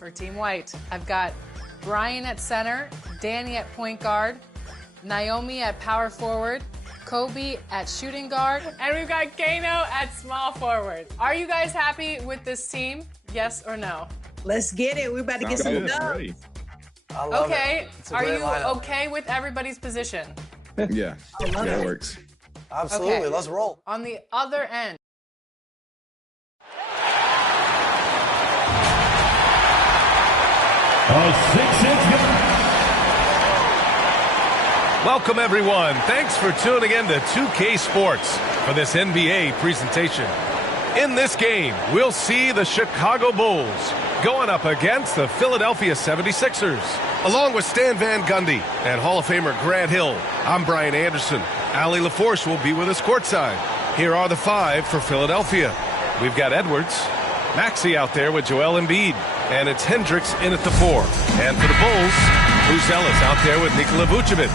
for Team White. I've got Brian at center, Danny at point guard, Naomi at power forward, Kobe at shooting guard, and we've got Kano at small forward. Are you guys happy with this team? Yes or no? Let's get it. We're about to get some dubs. I love Okay. it. Are you lineup. okay with everybody's position? Yeah, that works. Absolutely. Okay. Let's roll. On the other end, Welcome, everyone. Thanks for tuning in to 2K Sports for this NBA presentation. In this game, we'll see the Chicago Bulls going up against the Philadelphia 76ers. Along with Stan Van Gundy and Hall of Famer Grant Hill, I'm Brian Anderson. Allie LaForce will be with us courtside. Here are the five for Philadelphia. We've got Edwards, Maxey out there with Joel Embiid, and it's Hendricks in at the 4. And for the Bulls, Buzelis out there with Nikola Vucevic.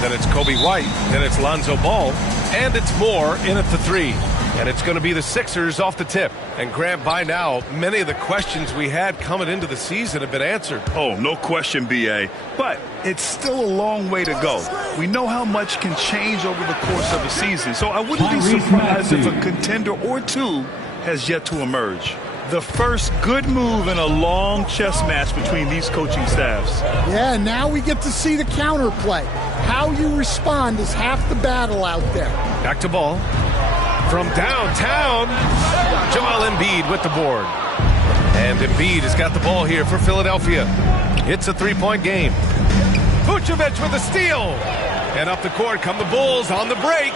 Then it's Kobe White, then it's Lonzo Ball, and it's Moore in at the 3. And it's going to be the Sixers off the tip. And Grant, by now, many of the questions we had coming into the season have been answered. Oh, no question, B.A. But it's still a long way to go. We know how much can change over the course of a season, so I wouldn't be surprised if a contender or two has yet to emerge. The first good move in a long chess match between these coaching staffs. Yeah, now we get to see the counterplay. How you respond is half the battle out there. Back to Ball. From downtown, Joel Embiid with the board. And Embiid has got the ball here for Philadelphia. It's a three-point game. Vucevic with a steal. And up the court come the Bulls on the break.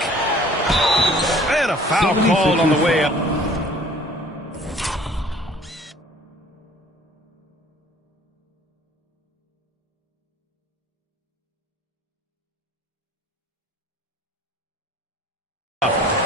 And a foul called on the way up.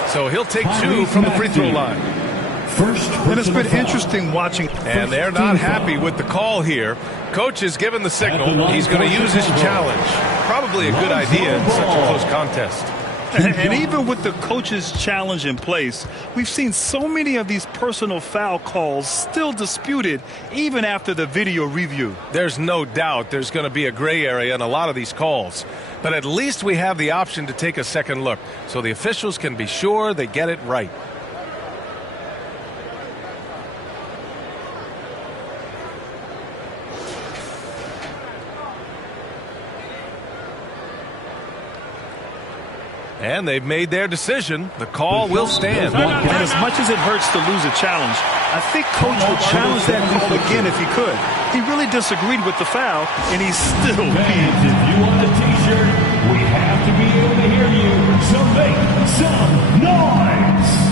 So he'll take two from the free throw line. And it's been interesting watching. And they're not happy with the call here. Coach has given the signal. He's going to use his challenge. Probably a good idea in such a close contest. And even with the coach's challenge in place, we've seen so many of these personal foul calls still disputed even after the video review. There's no doubt there's going to be a gray area in a lot of these calls. But at least we have the option to take a second look so the officials can be sure they get it right. And they've made their decision. The call will stand. And as much as it hurts to lose a challenge, I think Coach would challenge that call again if he could. He really disagreed with the foul, and he's still beat. If you want a T-shirt, we have to be able to hear you. So make some noise.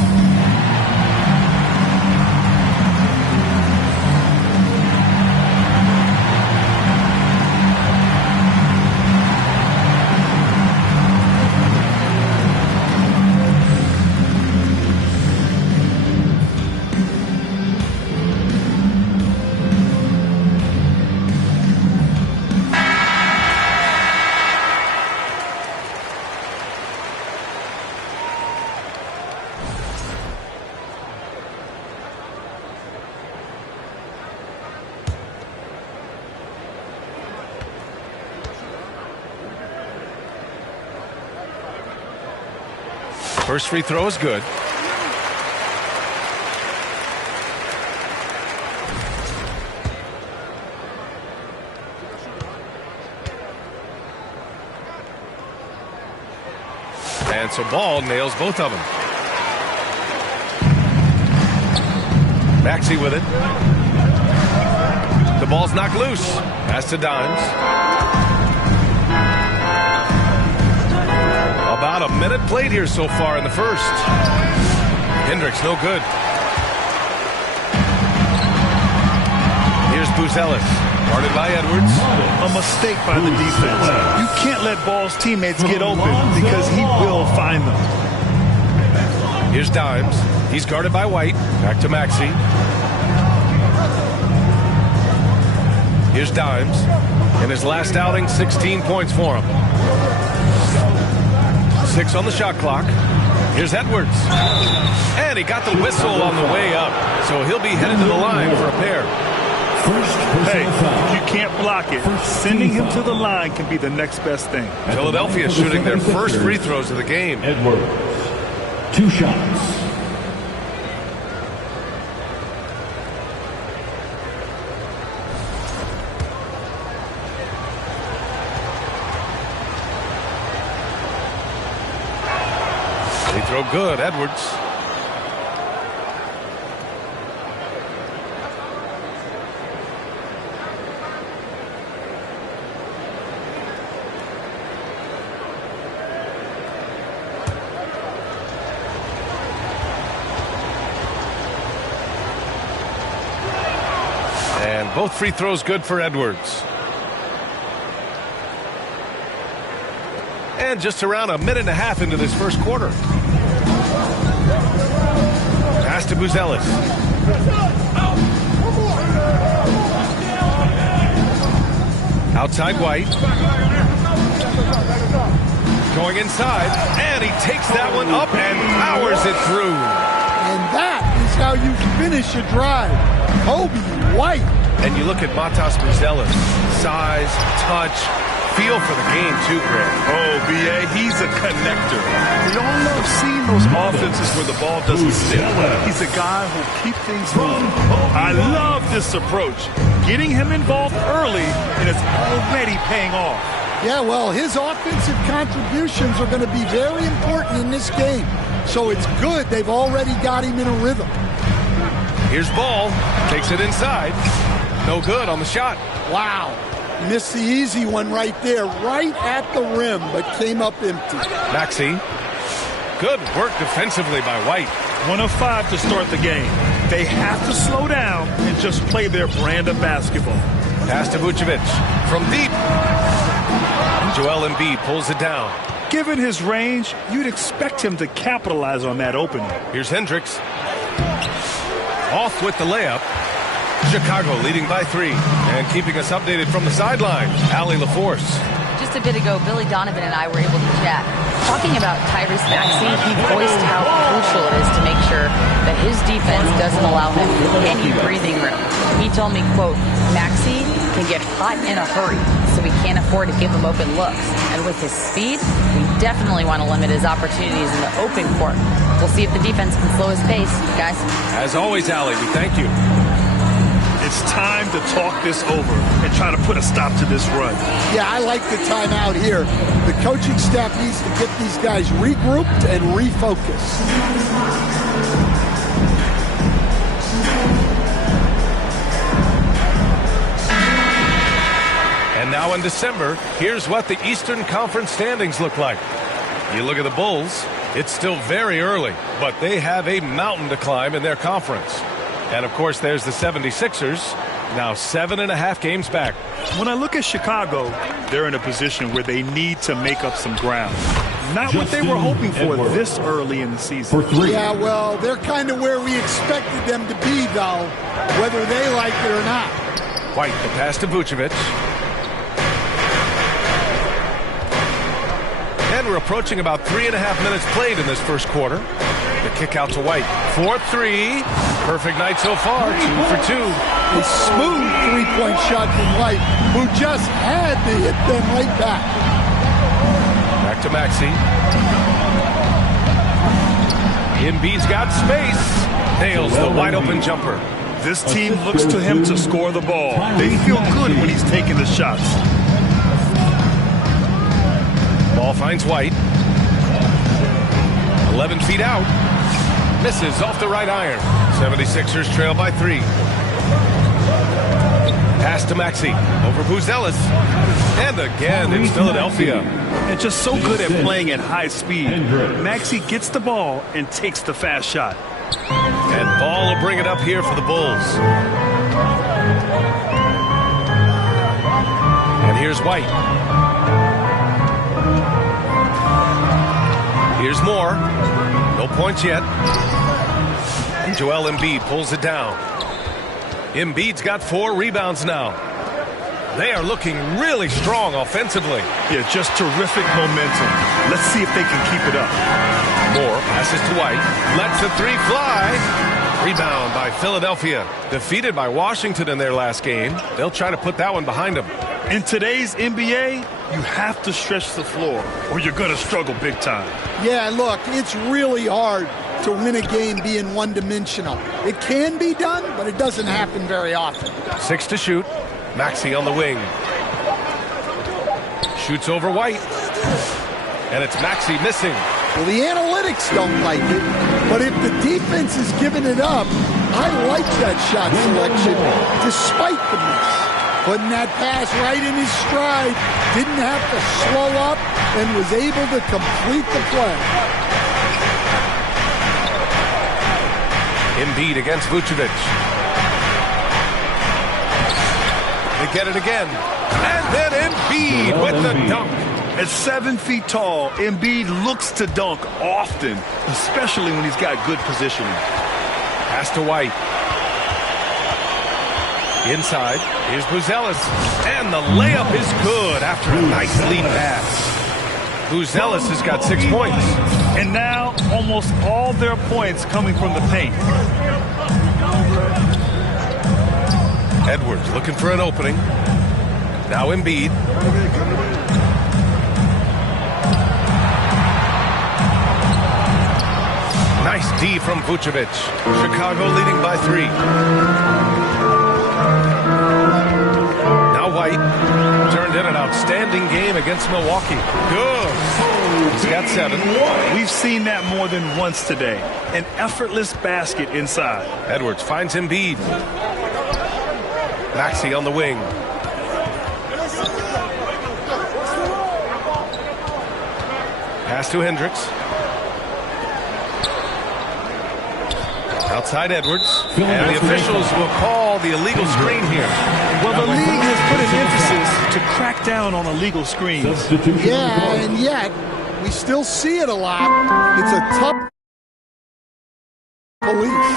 First free throw is good. And so Ball nails both of them. Maxey with it. The ball's knocked loose. Pass to Dimes. About a minute played here so far in the first. Hendricks no good. Here's Buzelis, guarded by Edwards. A mistake by the defense. You can't let Ball's teammates get open because he will find them. Here's Dimes. He's guarded by White. Back to Maxey. Here's Dimes. In his last outing, 16 points for him. 6 on the shot clock. Here's Edwards. And he got the whistle on the way up. So he'll be headed to the line for a pair. Hey, if you can't block it, sending him to the line can be the next best thing. Philadelphia shooting their first free throws of the game. Edwards, 2 shots. Free throw good, Edwards. And both free throws good for Edwards. And just around a minute and a half into this first quarter. Pass to Buzelis. Outside White. Going inside. And he takes that one up and powers it through. And that is how you finish a drive. Kobe White. And you look at Matas Buzelis. Size, touch, feel for the game too, Greg. Oh, B.A., he's a connector. We all love seeing those offenses where the ball doesn't sit. He's a guy who'll keep things moving. I love this approach. Getting him involved early, and it's already paying off. Yeah, well, his offensive contributions are going to be very important in this game. So it's good they've already got him in a rhythm. Here's Ball. Takes it inside. No good on the shot. Wow. Missed the easy one right there, right at the rim, but came up empty. Maxey. Good work defensively by White. 1 of 5 to start the game. They have to slow down and just play their brand of basketball. Pass to Vucevic from deep. And Joel Embiid pulls it down. Given his range, you'd expect him to capitalize on that opening. Here's Hendricks. Off with the layup. Chicago leading by 3. And keeping us updated from the sideline, Allie LaForce. Just a bit ago, Billy Donovan and I were able to chat. Talking about Tyrese Maxey, he voiced how crucial it is to make sure that his defense doesn't allow him any breathing room. He told me, quote, Maxey can get hot in a hurry, so we can't afford to give him open looks. And with his speed, we definitely want to limit his opportunities in the open court. We'll see if the defense can slow his pace, guys. As always, Allie, we thank you. It's time to talk this over and try to put a stop to this run. Yeah, I like the timeout here. The coaching staff needs to get these guys regrouped and refocused. And now in December, here's what the Eastern Conference standings look like. You look at the Bulls, it's still very early, but they have a mountain to climb in their conference. And, of course, there's the 76ers, now 7.5 games back. When I look at Chicago, they're in a position where they need to make up some ground. Not what they were hoping for this early in the season. Yeah, well, they're kind of where we expected them to be, though, whether they like it or not. White, the pass to Vucevic. And we're approaching about 3.5 minutes played in this first quarter. The kick out to White. 4-3. Perfect night so far. 2 for 2. A smooth three-point shot from White, who just had to hit them right back. Back to Maxey. Embiid's got space. Nails the wide-open jumper. This team looks to him to score the ball. They feel good when he's taking the shots. Ball finds White. 11 feet out. Misses off the right iron. 76ers trail by 3. Pass to Maxey. Over Buzelis. And again, it's Philadelphia. And just so good at playing at high speed. Maxey gets the ball and takes the fast shot. And Ball will bring it up here for the Bulls. And here's White. Here's Moore. No points yet. And Joel Embiid pulls it down. Embiid's got 4 rebounds now. They are looking really strong offensively. Yeah, just terrific momentum. Let's see if they can keep it up. Moore passes to White. Lets the 3 fly. Rebound by Philadelphia. Defeated by Washington in their last game. They'll try to put that one behind them. In today's NBA, you have to stretch the floor or you're going to struggle big time. Yeah, look, it's really hard to win a game being one-dimensional. It can be done, but it doesn't happen very often. 6 to shoot. Maxey on the wing. Shoots over White. And it's Maxey missing. Well, the analytics don't like it, but if the defense is giving it up, I like that shot selection despite the miss. Putting that pass right in his stride, didn't have to slow up, and was able to complete the play. Embiid against Vucevic. They get it again. And then Embiid with the dunk. At 7 feet tall, Embiid looks to dunk often, especially when he's got good positioning. Pass to White. Inside, here's Buzelis. And the layup is good after a nice lead pass. Buzelis has got 6 points. And now, almost all their points coming from the paint. Edwards looking for an opening. Now Embiid. Nice D from Vucevic. Chicago leading by 3. Now White turned in an outstanding game against Milwaukee. Good. He's got 7. We've seen that more than once today. An effortless basket inside. Edwards finds Embiid. Maxey on the wing. Pass to Hendricks. Outside Edwards. And the officials will call the illegal screen here. Well, the league has put an emphasis to crack down on illegal screens. Yeah, and yet, we still see it a lot. It's a tough police.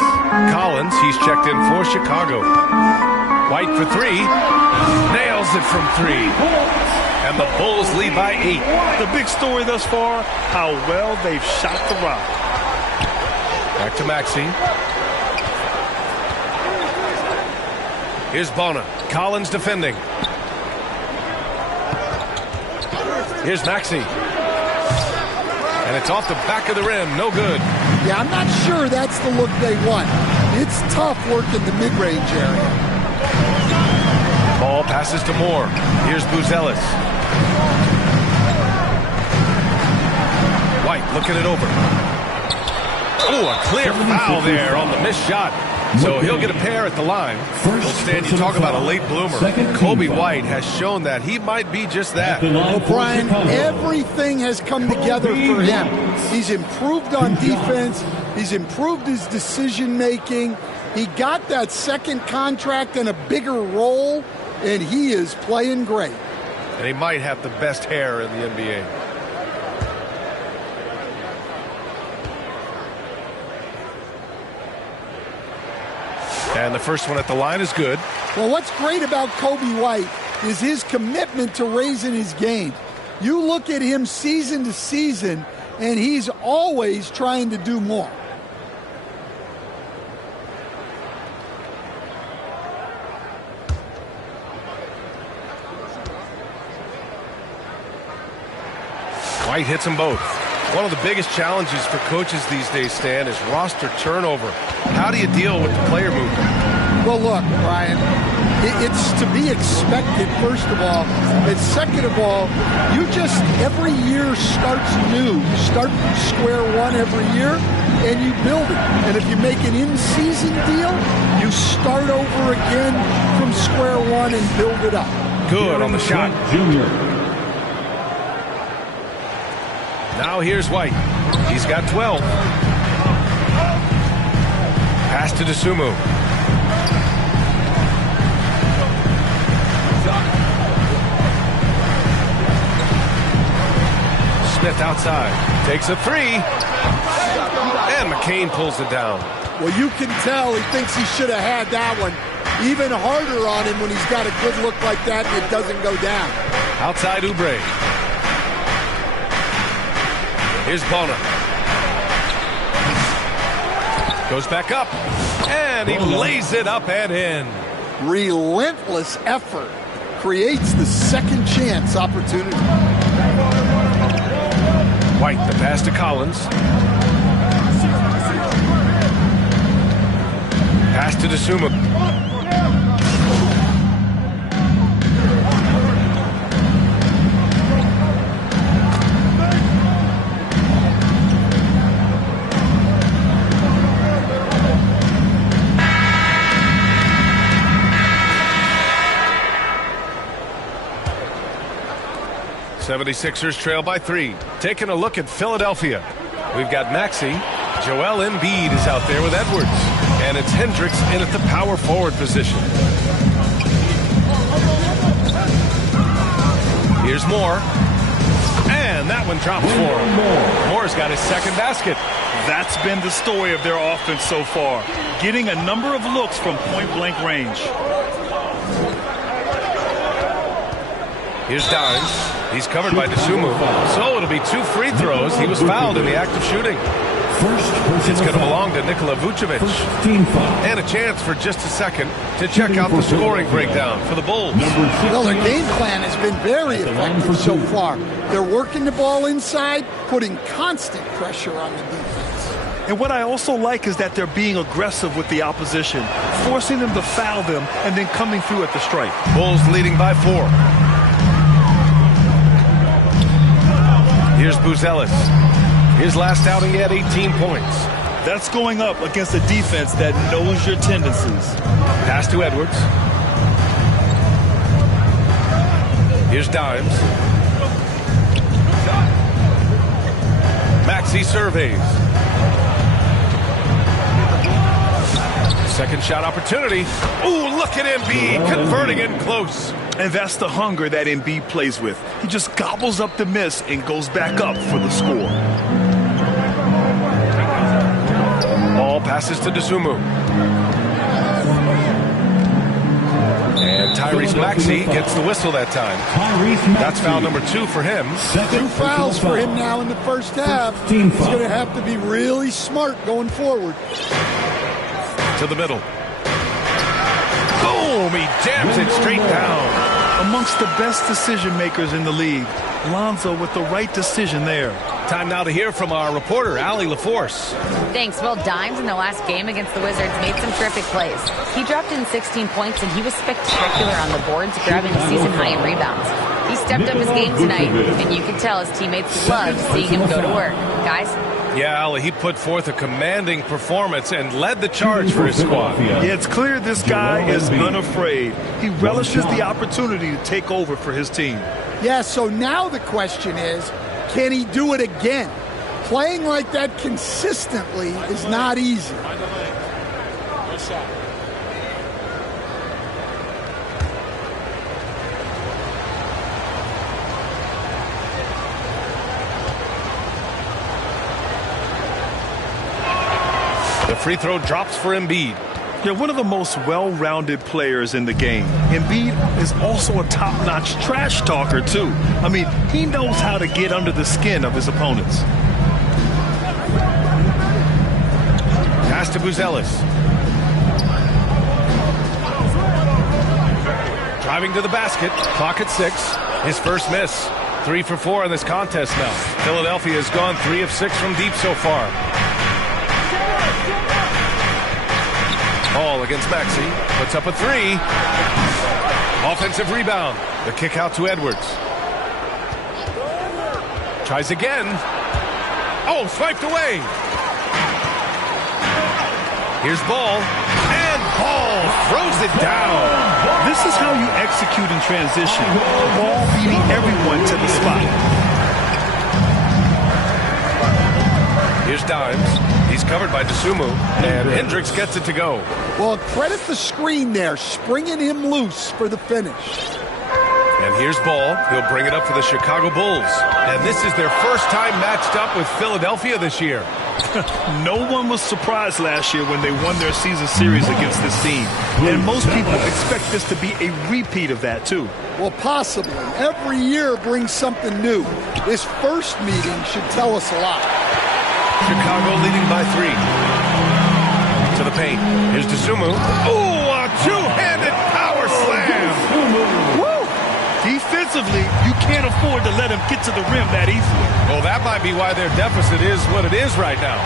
Collins, he's checked in for Chicago. White for 3. Nails it from 3. And the Bulls lead by 8. The big story thus far, how well they've shot the rock. Back to Maxey. Here's Bona. Collins defending. Here's Maxey. And it's off the back of the rim. No good. Yeah, I'm not sure that's the look they want. It's tough working the mid-range area. Ball passes to Moore. Here's Buzelis. White looking it over. Oh, a clear foul there on the missed shot. So he'll get a pair at the line. Stan, you talk about a late bloomer. Kobe White has shown that he might be just that. Well, Brian, everything has come together for him. He's improved on defense. He's improved his decision-making. He got that second contract and a bigger role, and he is playing great. And he might have the best hair in the NBA. And the first one at the line is good. Well, what's great about Kobe White is his commitment to raising his game. You look at him season to season, and he's always trying to do more. White hits them both. One of the biggest challenges for coaches these days, Stan, is roster turnover. How do you deal with the player movement? Well, look, Brian, it's to be expected, first of all. And second of all, you just, every year starts new. You start from square one every year, and you build it. And if you make an in-season deal, you start over again from square one and build it up. Good on the shot. Junior. Now here's White. He's got 12. Pass to Dosunmu. Smith outside. Takes a 3. And McCain pulls it down. Well, you can tell he thinks he should have had that one. Even harder on him when he's got a good look like that and it doesn't go down. Outside Oubre. Here's Bona. Goes back up. And he lays it up and in. Relentless effort creates the second chance opportunity. White, the pass to Collins. Pass to Dosunmu. '76ers trail by 3. Taking a look at Philadelphia. We've got Maxey. Joel Embiid is out there with Edwards. And it's Hendricks in at the power forward position. Here's Moore. And that one drops for him. Moore's got his second basket. That's been the story of their offense so far. Getting a number of looks from point-blank range. Here's Dimes. He's covered by Dosunmu. So it'll be 2 free throws. He was fouled in the act of shooting. It's going to belong to Nikola Vucevic. And a chance for just a second to check out the scoring breakdown for the Bulls. Well, their game plan has been very effective so far. They're working the ball inside, putting constant pressure on the defense. And what I also like is that they're being aggressive with the opposition, forcing them to foul them and then coming through at the stripe. Bulls leading by 4. Here's Buzelis. His last outing, he had 18 points. That's going up against a defense that knows your tendencies. Pass to Edwards. Here's Dimes. Maxey surveys. Second shot opportunity. Ooh, look at Embiid converting in close. And that's the hunger that Embiid plays with. He just gobbles up the miss and goes back up for the score. Ball passes to Dosunmu. And Tyrese Maxey gets the whistle that time. That's foul number 2 for him. 2 fouls for him now in the first half. He's going to have to be really smart going forward. To the middle. Boom! He jams it straight down. Amongst the best decision makers in the league, Lonzo with the right decision there. Time now to hear from our reporter, Allie LaForce. Thanks. Well, Dimes in the last game against the Wizards made some terrific plays. He dropped in 16 points, and he was spectacular on the boards, grabbing a season high in rebounds. He stepped up his game tonight, and you could tell his teammates loved seeing him go to work. Guys? Yeah, Allie, he put forth a commanding performance and led the charge for his squad. Yeah, it's clear this guy is unafraid. He relishes the opportunity to take over for his team. Yeah, so now the question is, can he do it again? Playing like that consistently is not easy. The free throw drops for Embiid. Yeah, one of the most well-rounded players in the game. Embiid is also a top-notch trash talker, too. I mean, he knows how to get under the skin of his opponents. Pass to Buzelis. Driving to the basket. Clock at 6. His first miss. 3 for 4 in this contest now. Philadelphia has gone 3 of 6 from deep so far. Ball against Maxey. Puts up a 3. Offensive rebound. The kick out to Edwards. Tries again. Oh, swiped away. Here's Ball. And Ball throws it down. This is how you execute in transition. Ball beating everyone to the spot. Here's Dimes. He's covered by Dosunmu, and Hendricks gets it to go. Well, credit the screen there, springing him loose for the finish. And here's Ball. He'll bring it up for the Chicago Bulls. And this is their first time matched up with Philadelphia this year. No one was surprised last year when they won their season series against this team. And most people expect this to be a repeat of that, too. Well, possibly. Every year brings something new. This first meeting should tell us a lot. Chicago leading by 3. To to the paint. Here's Dosunmu. Ooh, a two-handed power slam. Woo! Defensively, you can't afford to let him get to the rim that easily. Well, that might be why their deficit is what it is right now.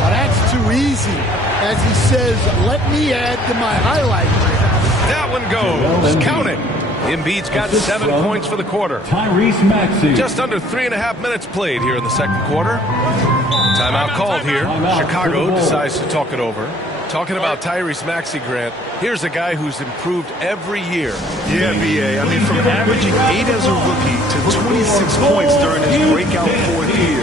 Well, that's too easy. As he says, let me add to my highlight reel. That one goes. Count it. Embiid's got 7 points for the quarter. Tyrese Maxey. Just under 3.5 minutes played here in the second quarter. Timeout called here. Chicago decides to talk it over. Talking about Tyrese Maxey, Grant, here's a guy who's improved every year. Yeah, B.A. I mean, from averaging 8 as a rookie to 26 points during his breakout fourth year,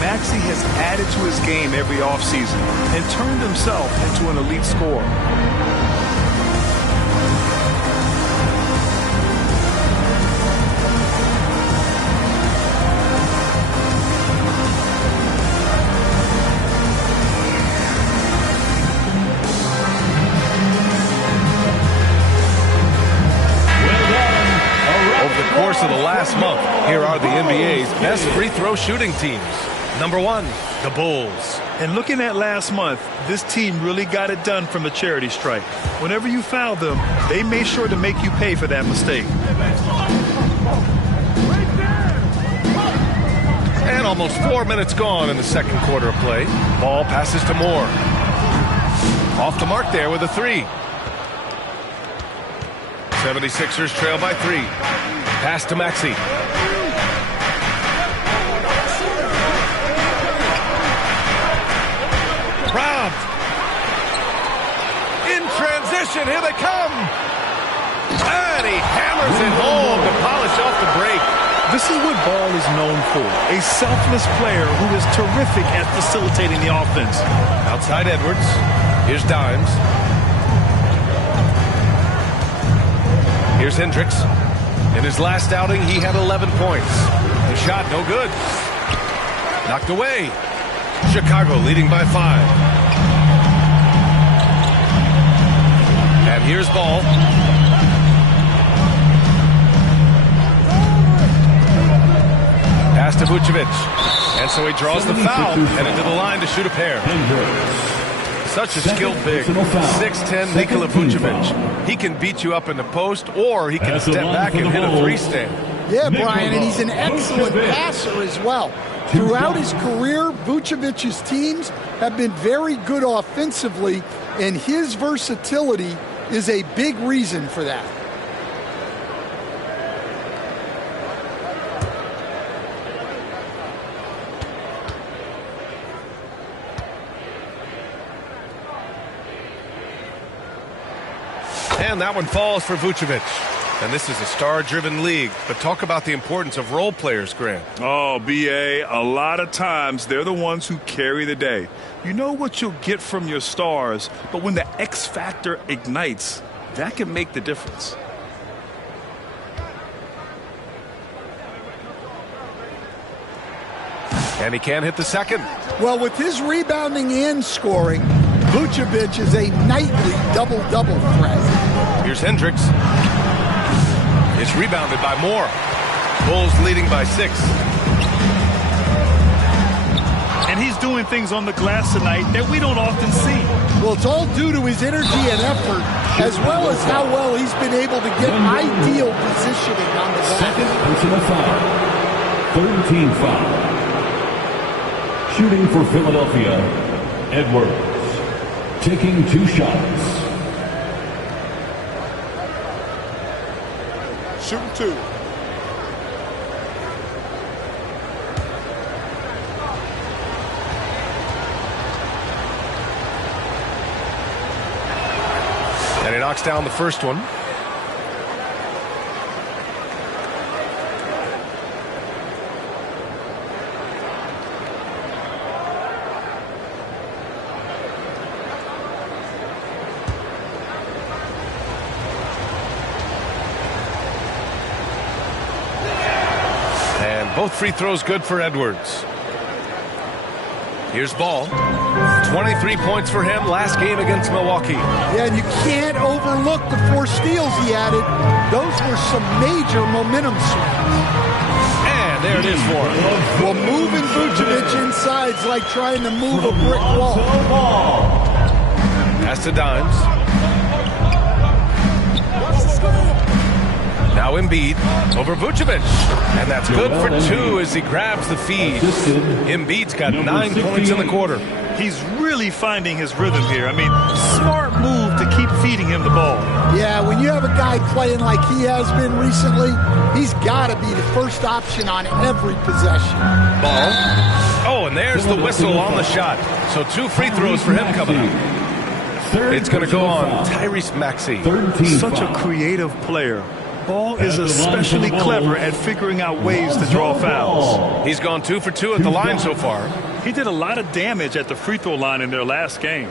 Maxey has added to his game every offseason and turned himself into an elite scorer. Course of the last month, here are the NBA's best free throw shooting teams. Number 1, the Bulls. And looking at last month, this team really got it done from a charity stripe. Whenever you fouled them, they made sure to make you pay for that mistake. And almost 4 minutes gone in the second quarter of play. Ball passes to Moore. Off the mark there with a 3. 76ers trail by 3. Pass to Maxey. Robbed. In transition, here they come. And he hammers it home to polish off the break. This is what Ball is known for. A selfless player who is terrific at facilitating the offense. Outside Edwards. Here's Dimes. Here's Hendricks. In his last outing, he had 11 points. The shot, no good. Knocked away. Chicago leading by 5. And here's Ball. Pass to Vucevic. And so he draws the foul and into the line to shoot a pair. Such a skilled big, 6'10" Nikola Vucevic. He can beat you up in the post, or he can step back and hit a 3-stand. Yeah, Brian, and he's an excellent passer as well. Throughout his career, Vucevic's teams have been very good offensively, and his versatility is a big reason for that. And that one falls for Vucevic. And this is a star-driven league. But talk about the importance of role players, Grant. Oh, B.A., a lot of times they're the ones who carry the day. You know what you'll get from your stars, but when the X factor ignites, that can make the difference. And he can't hit the second. Well, with his rebounding and scoring, Vucevic is a nightly double-double threat. Here's Hendricks. It's rebounded by Moore. Bulls leading by 6. And he's doing things on the glass tonight that we don't often see. Well, it's all due to his energy and effort, as well as how well he's been able to get ideal positioning on the glass. Second personal foul. Third team foul. Shooting for Philadelphia, Edwards. Taking 2 shots. Shooting 2. And he knocks down the first one. Both free throws good for Edwards. Here's Ball. 23 points for him last game against Milwaukee. Yeah, and you can't overlook the 4 steals he added. Those were some major momentum swings. And there it is for him. Well, moving Vucevic inside's like trying to move a brick wall. Pass to Dimes. Now Embiid over Vucevic. And that's good for 2 as he grabs the feed. Embiid's got 9 points in the quarter. He's really finding his rhythm here. I mean, smart move to keep feeding him the ball. Yeah, when you have a guy playing like he has been recently, he's got to be the first option on every possession. Ball. Oh, and there's the whistle on the shot. So 2 free throws for him coming up. It's going to go on Tyrese Maxey. Such a creative player. Ball is especially clever at figuring out ways to draw fouls. He's gone 2 for 2 at the line so far. He did a lot of damage at the free throw line in their last game.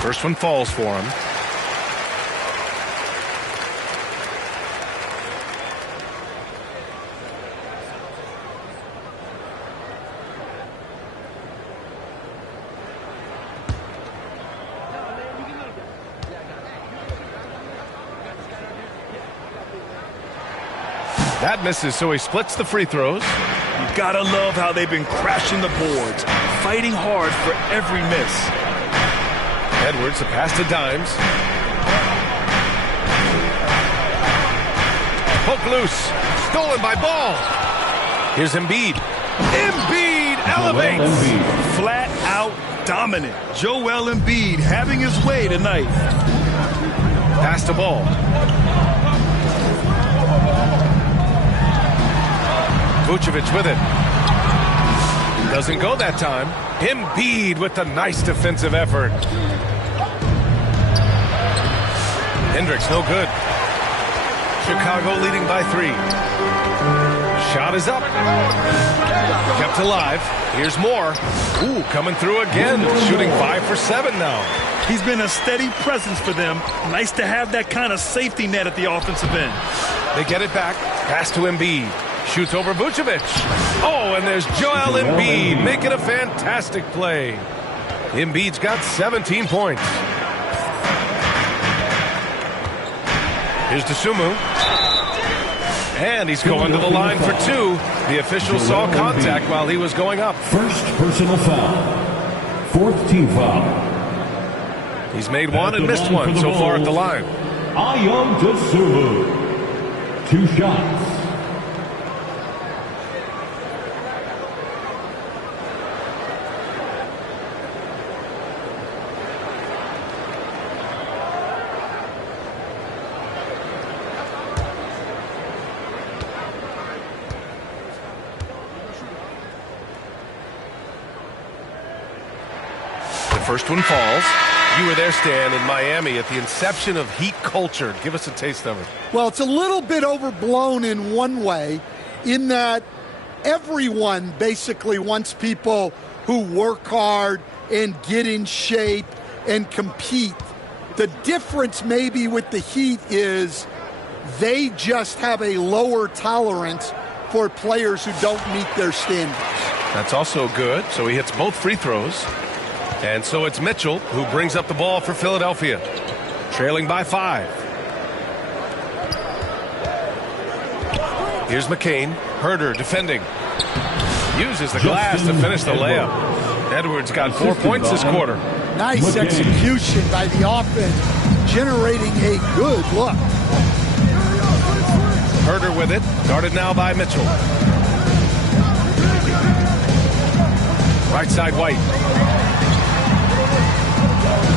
First one falls for him. That misses, so he splits the free throws. You gotta love how they've been crashing the boards, fighting hard for every miss. Edwards, a pass to Dimes. Poke loose, stolen by Ball. Here's Embiid. Embiid elevates. Flat out dominant. Joel Embiid having his way tonight. Pass to Ball. Vucevic with it. Doesn't go that time. Embiid with the nice defensive effort. Hendricks, no good. Chicago leading by 3. Shot is up. Kept alive. Here's more. Ooh, coming through again. Shooting 5 for 7 now. He's been a steady presence for them. Nice to have that kind of safety net at the offensive end. They get it back. Pass to Embiid. Shoots over Vucevic. Oh, and there's Joel Embiid making a fantastic play. Embiid's got 17 points. Here's Dosunmu. And he's going to the line for 2. The official saw contact while he was going up. First personal foul. 4th team foul. He's made 1 and missed 1 so far at the line. Ayo Dosunmu. 2 shots. First one falls. You were there, Stan, in Miami at the inception of Heat culture. Give us a taste of it. Well, it's a little bit overblown in one way, in that everyone basically wants people who work hard and get in shape and compete. The difference maybe with the Heat is they just have a lower tolerance for players who don't meet their standards. That's also good. So he hits both free throws. And so it's Mitchell who brings up the ball for Philadelphia. Trailing by 5. Here's McCain. Herder defending. Uses the glass to finish the layup. Edwards got 4 points this quarter. Nice execution by the offense, generating a good look. Herder with it. Guarded now by Mitchell. Right side White.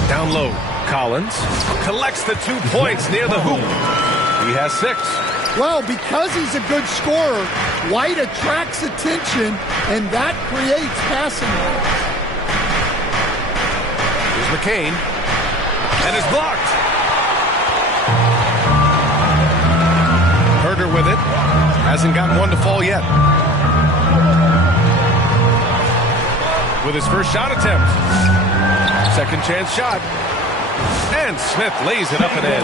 Down low, Collins collects the 2 points near the hoop. He has 6. Well, because he's a good scorer, White attracts attention, and that creates passing lanes. Here's McCain, and is blocked. Herder with it. Hasn't gotten one to fall yet. With his first shot attempt. Second chance shot. And Smith lays it up and in.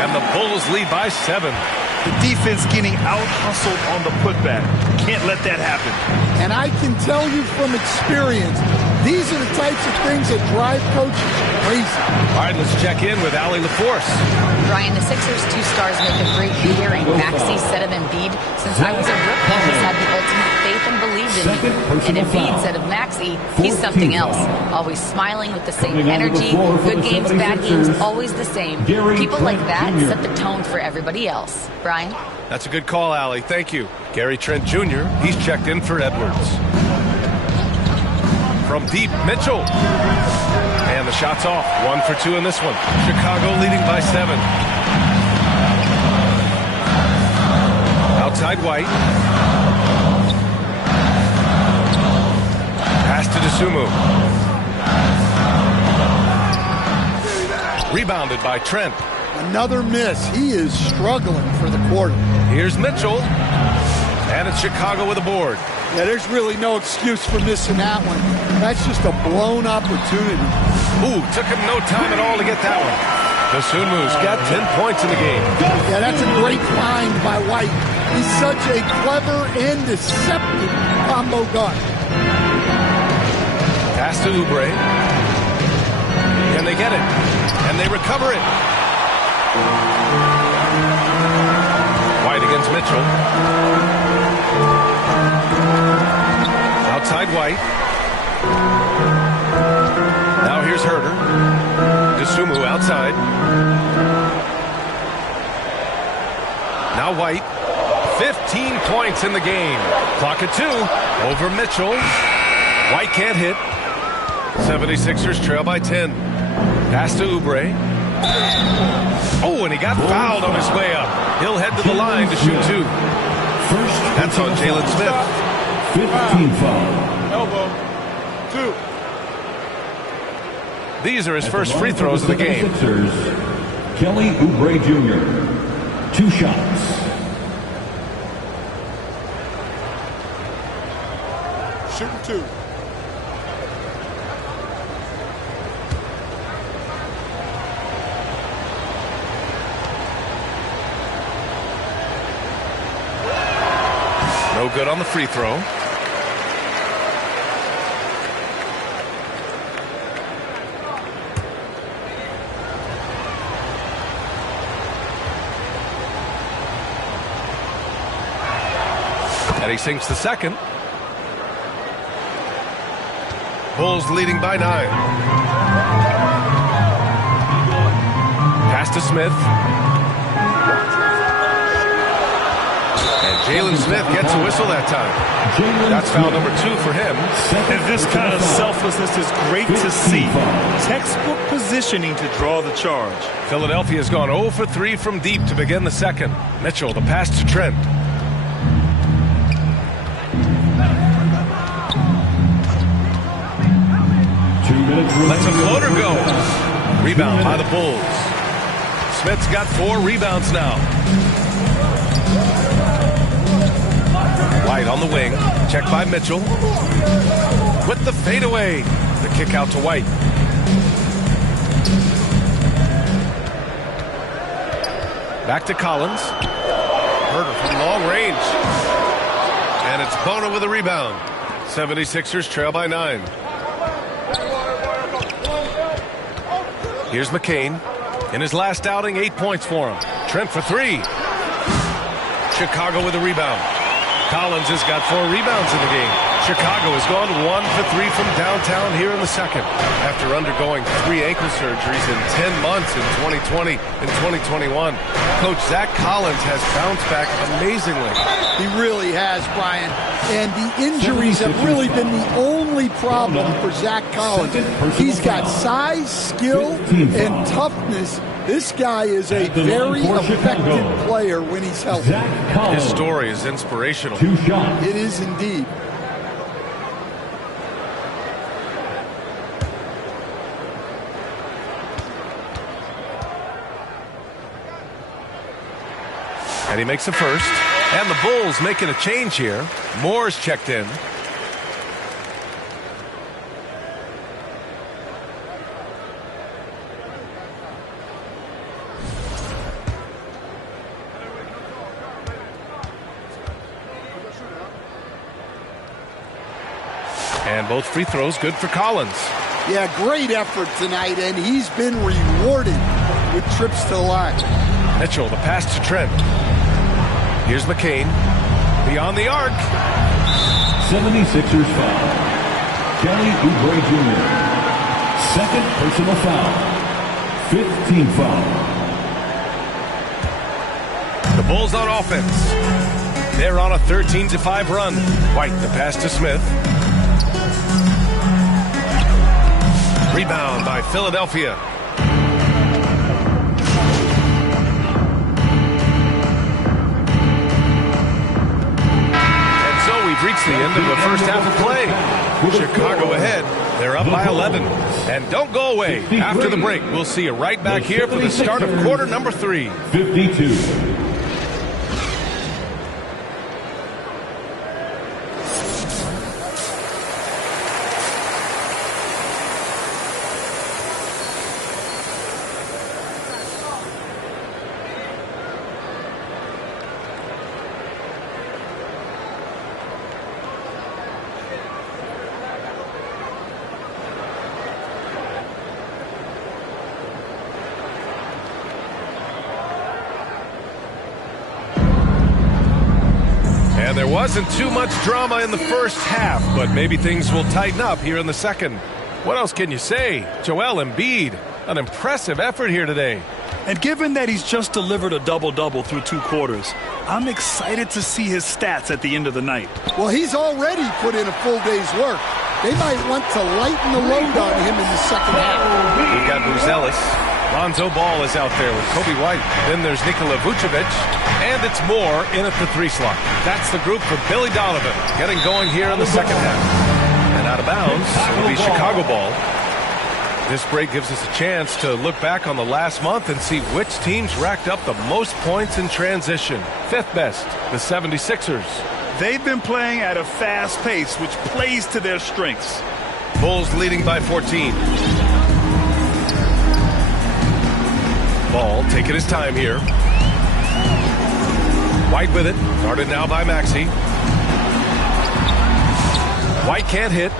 And the Bulls lead by 7. The defense getting out-hustled on the putback. Can't let that happen. And I can tell you from experience, These are the types of things that drive coaches crazy. All right, let's check in with Allie LaForce. Brian, the Sixers' two stars make a great pairing. Maxey said of Embiid, since I was a rookie, he's had the ultimate faith and believed in me. And Embiid said of Maxey, he's something else. Always smiling with the same energy. Good games, bad games, always the same. People like that set the tone for everybody else. Brian? That's a good call, Allie. Thank you. Gary Trent Jr., he's checked in for Edwards. From deep, Mitchell. And the shot's off. 1 for 2 in this one. Chicago leading by 7. Outside White. Pass to Dosunmu. Rebounded by Trent. Another miss. He is struggling for the quarter. Here's Mitchell. And it's Chicago with a board. Yeah, there's really no excuse for missing that one. That's just a blown opportunity. Ooh, took him no time at all to get that one. Dosunmu's got 10 points in the game. Yeah, that's a great find by White. He's such a clever and deceptive combo guard. Pass to Oubre. Can they get it? And they recover it. White against Mitchell. Outside White. Now here's Herter. Dosunmu outside. Now White. 15 points in the game. Clock at 2. Over Mitchell. White can't hit. 76ers trail by 10. Pass to Oubre. Oh, and he got fouled on his way up. He'll head to the line to shoot 2. That's on Jalen Smith. 15 foul. Elbow. 2. These are his first free throws of the game. Sixers, Kelly Oubre Jr. 2 shots. Shooting 2. No good on the free throw. And he sinks the second. Bulls leading by 9. Pass to Smith. And Jalen Smith gets a whistle that time. That's foul number 2 for him. And this kind of selflessness is great to see. Textbook positioning to draw the charge. Philadelphia's gone 0 for 3 from deep to begin the second. Mitchell, the pass to Trent. Lets a floater go. Rebound by the Bulls. Smith's got 4 rebounds now. White on the wing. Checked by Mitchell. With the fadeaway. The kick out to White. Back to Collins. Herter from long range. And it's Bona with a rebound. 76ers trail by 9. Here's McCain. In his last outing, 8 points for him. Trent for 3. Chicago with a rebound. Collins has got 4 rebounds in the game. Chicago has gone 1 for 3 from downtown here in the second after undergoing 3 ankle surgeries in 10 months in 2020 and 2021. Coach Zach Collins has bounced back amazingly. He really has, Brian. And the injuries have really been the only problem for Zach Collins. He's got size, skill, and toughness. This guy is a very effective player when he's healthy. His story is inspirational. It is indeed. And he makes the first. And the Bulls making a change here. Moore's checked in. And both free throws good for Collins. Yeah, great effort tonight, and he's been rewarded with trips to the line. Mitchell, the pass to Trent. Here's McCain. Beyond the arc. 76ers foul. Kelly Oubre Jr. Second personal foul. 15 foul. The Bulls on offense. They're on a 13-5 run. White, the pass to Smith. Rebound by Philadelphia. And so we've reached the end of the first half of play. Chicago ahead. They're up by 11. And don't go away. After the break, we'll see you right back here for the start of quarter number 3. 52. And there wasn't too much drama in the first half, but maybe things will tighten up here in the second. What else can you say? Joel Embiid, an impressive effort here today. And given that he's just delivered a double-double through 2 quarters, I'm excited to see his stats at the end of the night. Well, he's already put in a full day's work. They might want to lighten the load on him in the second half. We've got Buzelis. Lonzo Ball is out there with Kobe White. Then there's Nikola Vucevic. And it's Moore in at the 3 slot. That's the group for Billy Donovan getting going here in the second half. And out of bounds, it'll be Chicago ball. This break gives us a chance to look back on the last month and see which teams racked up the most points in transition. 5th best, the 76ers. They've been playing at a fast pace, which plays to their strengths. Bulls leading by 14. Ball taking his time here. White with it. Guarded now by Maxey. White can't hit.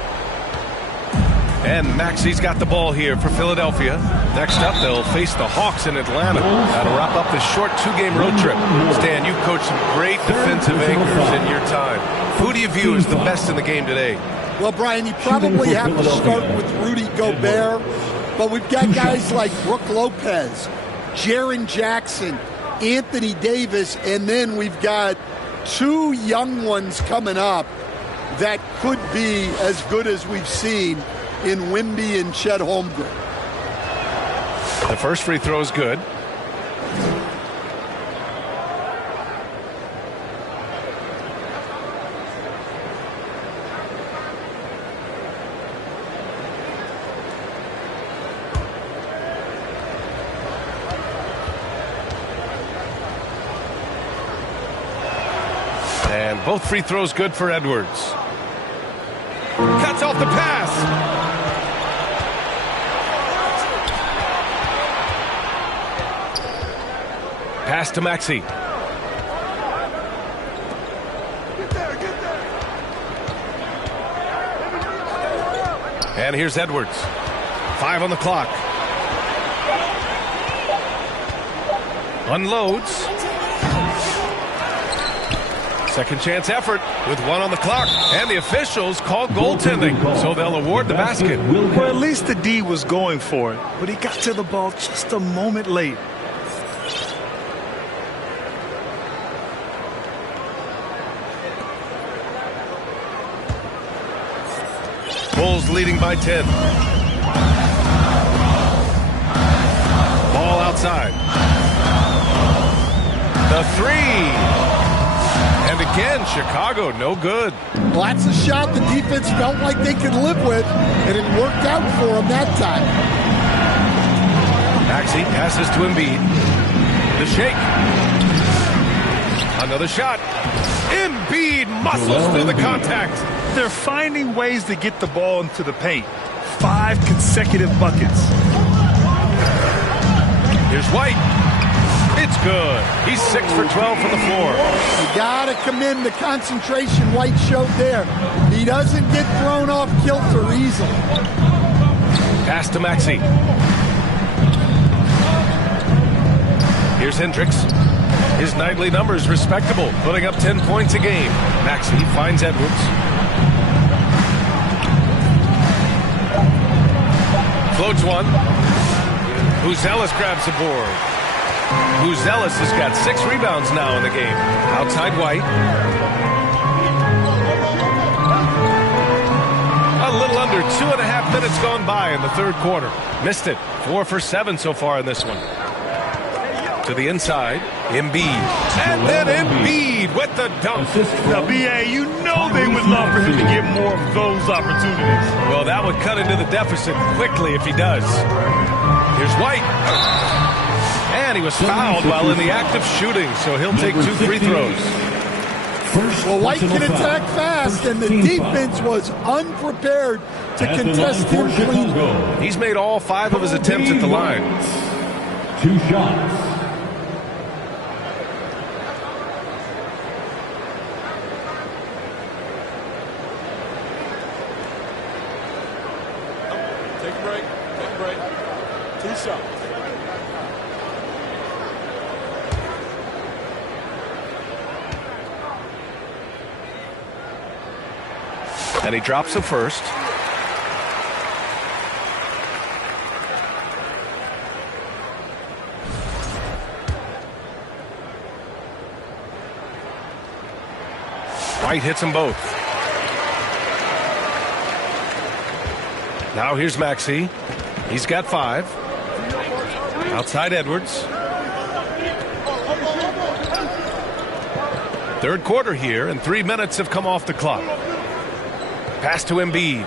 And Maxey's got the ball here for Philadelphia. Next up, they'll face the Hawks in Atlanta. That'll wrap up this short 2-game road trip. Stan, you've coached some great defensive anchors in your time. Who do you view as the best in the game today? Well, Brian, you probably have to start with Rudy Gobert, but we've got guys like Brook Lopez, Jaren Jackson, Anthony Davis, and then we've got 2 young ones coming up that could be as good as we've seen in Wemby and Chet Holmgren. The first free throw is good. And both free throws good for Edwards. Cuts off the pass. Pass to Maxey. And here's Edwards. 5 on the clock. Unloads. Second chance effort with 1 on the clock. And the officials call goaltending, so they'll award the basket. Well, at least the D was going for it, but he got to the ball just a moment late. Bulls leading by 10. Ball outside. The 3. And again, Chicago, no good. Well, that's a shot the defense felt like they could live with, and it worked out for them that time. Maxey passes to Embiid. The shake. Another shot. Embiid muscles through the contact. They're finding ways to get the ball into the paint. 5 consecutive buckets. Here's White. It's good. He's 6 for 12 from the floor. You got to commend the concentration White showed there. He doesn't get thrown off kilter easily. Pass to Maxey. Here's Hendricks. His nightly numbers respectable, putting up 10 points a game. Maxey finds Edwards. Floats one. Buzelis grabs the board. Buzelis has got 6 rebounds now in the game. Outside White. A little under 2.5 minutes gone by in the third quarter. Missed it. 4 for 7 so far in this one. To the inside, Embiid. And then Embiid with the dunk. Now, B.A., you know they would love for him to get more of those opportunities. Well, that would cut into the deficit quickly if he does. Here's White. And he was fouled while in the act of shooting, so he'll take 2 free throws. Well, White can attack fast, and the defense was unprepared to contest him cleanly. He's made all 5 of his attempts at the line. 2 shots. Take a break. Take a break. 2 shots. And he drops the first. White hits them both. Now here's Maxey. He's got 5. Outside Edwards. Third quarter here, and 3 minutes have come off the clock. Pass to Embiid.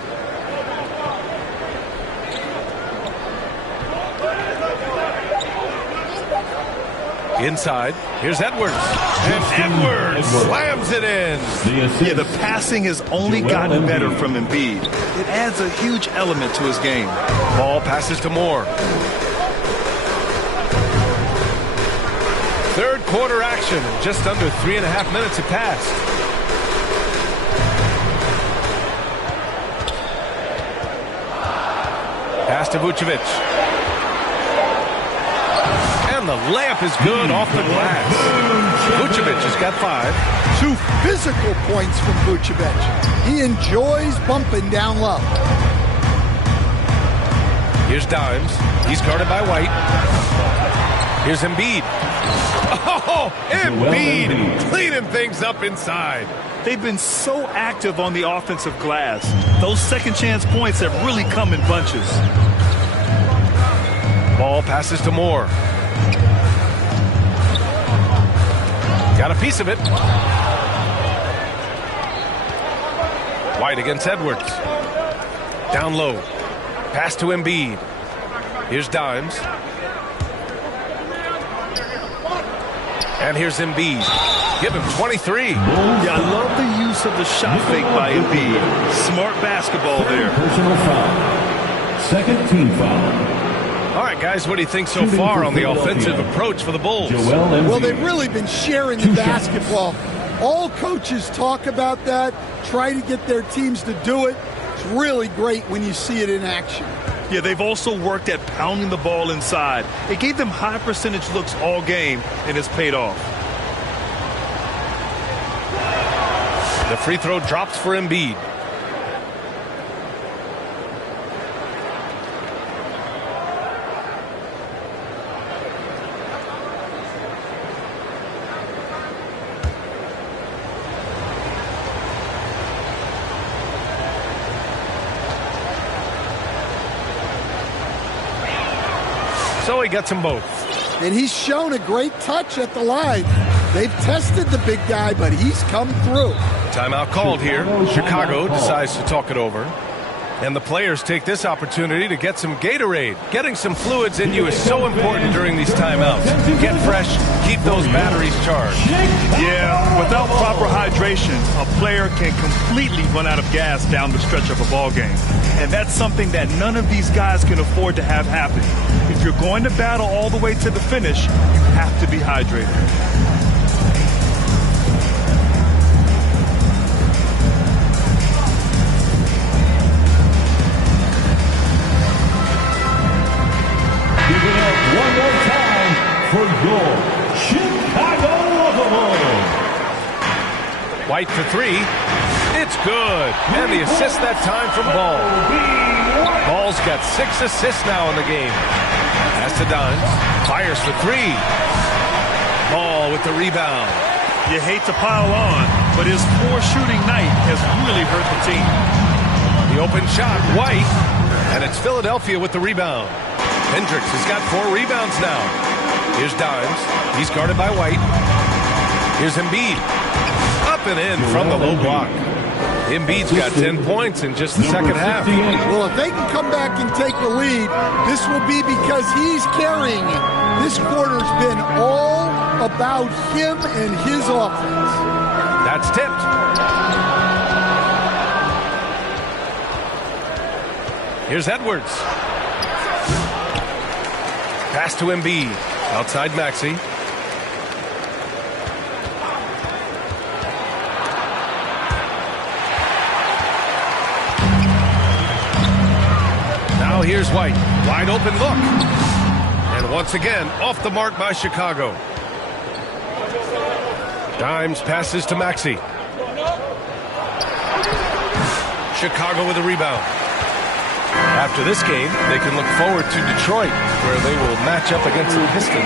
Inside, here's Edwards. And Edwards slams it in. Yeah, the passing has only gotten better from Embiid. It adds a huge element to his game. Ball passes to Moore. Third quarter action. Just under 3.5 minutes have passed. Pass to Vucevic. And the layup is good off the glass. Vucevic has got 5. 2 physical points from Vucevic. He enjoys bumping down low. Here's Dimes. He's guarded by White. Here's Embiid. Oh, Embiid cleaning things up inside. They've been so active on the offensive glass. Those second chance points have really come in bunches. Ball passes to Moore. Got a piece of it. White against Edwards. Down low. Pass to Embiid. Here's Dimes. And here's Embiid. Give him 23. Yeah, I love the use of the shot fake by Embiid. Smart basketball there. Personal foul. Second team foul. All right, guys, what do you think so far on the offensive approach for the Bulls? Well, they've really been sharing the basketball. All coaches talk about that, try to get their teams to do it. It's really great when you see it in action. Yeah, they've also worked at pounding the ball inside. It gave them high percentage looks all game, and it's paid off. The free throw drops for Embiid. So he gets them both. And he's shown a great touch at the line. They've tested the big guy, but he's come through. Timeout called here. Chicago decides to talk it over. And the players take this opportunity to get some Gatorade. Getting some fluids in you is so important during these timeouts. Get fresh, keep those batteries charged. Yeah, without proper hydration, a player can completely run out of gas down the stretch of a ball game. And that's something that none of these guys can afford to have happen. If If you're going to battle all the way to the finish, you have to be hydrated. Give it up one more time for your Chicago Bulls. White for three. It's good. And the assist that time from Ball. Ball's got 6 assists now in the game. Pass to Dimes. Fires for three. Ball with the rebound. You hate to pile on, but his poor shooting night has really hurt the team. The open shot, White. And it's Philadelphia with the rebound. Hendricks has got 4 rebounds now. Here's Dimes. He's guarded by White. Here's Embiid. Up and in from the low block. Embiid's got 10 points in just the second half. Well, if they can come back and take the lead, this will be because he's carrying it. This quarter's been all about him and his offense. That's tipped. Here's Edwards. Pass to Embiid. Outside Maxey. Now here's White. Wide open look. And once again, off the mark by Chicago. Dimes passes to Maxey. Chicago with a rebound. After this game, they can look forward to Detroit, where they will match up against the Pistons.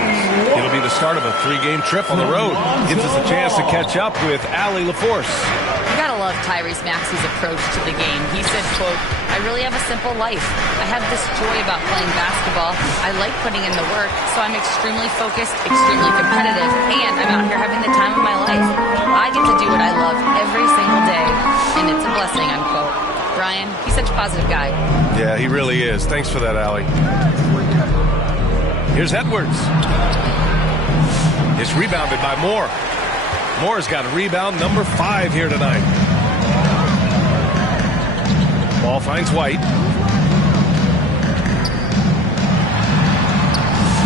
It'll be the start of a 3-game trip on the road. Gives us a chance to catch up with Allie LaForce. You gotta love Tyrese Maxey's approach to the game. He said, quote, "I really have a simple life. I have this joy about playing basketball. I like putting in the work, so I'm extremely focused, extremely competitive, and I'm out here having the time of my life. I get to do what I love every single day, and it's a blessing," unquote. Brian, he's such a positive guy. Yeah, he really is. Thanks for that, Allie. Here's Edwards. It's rebounded by Moore. Moore's got rebound number 5 here tonight. Ball finds White.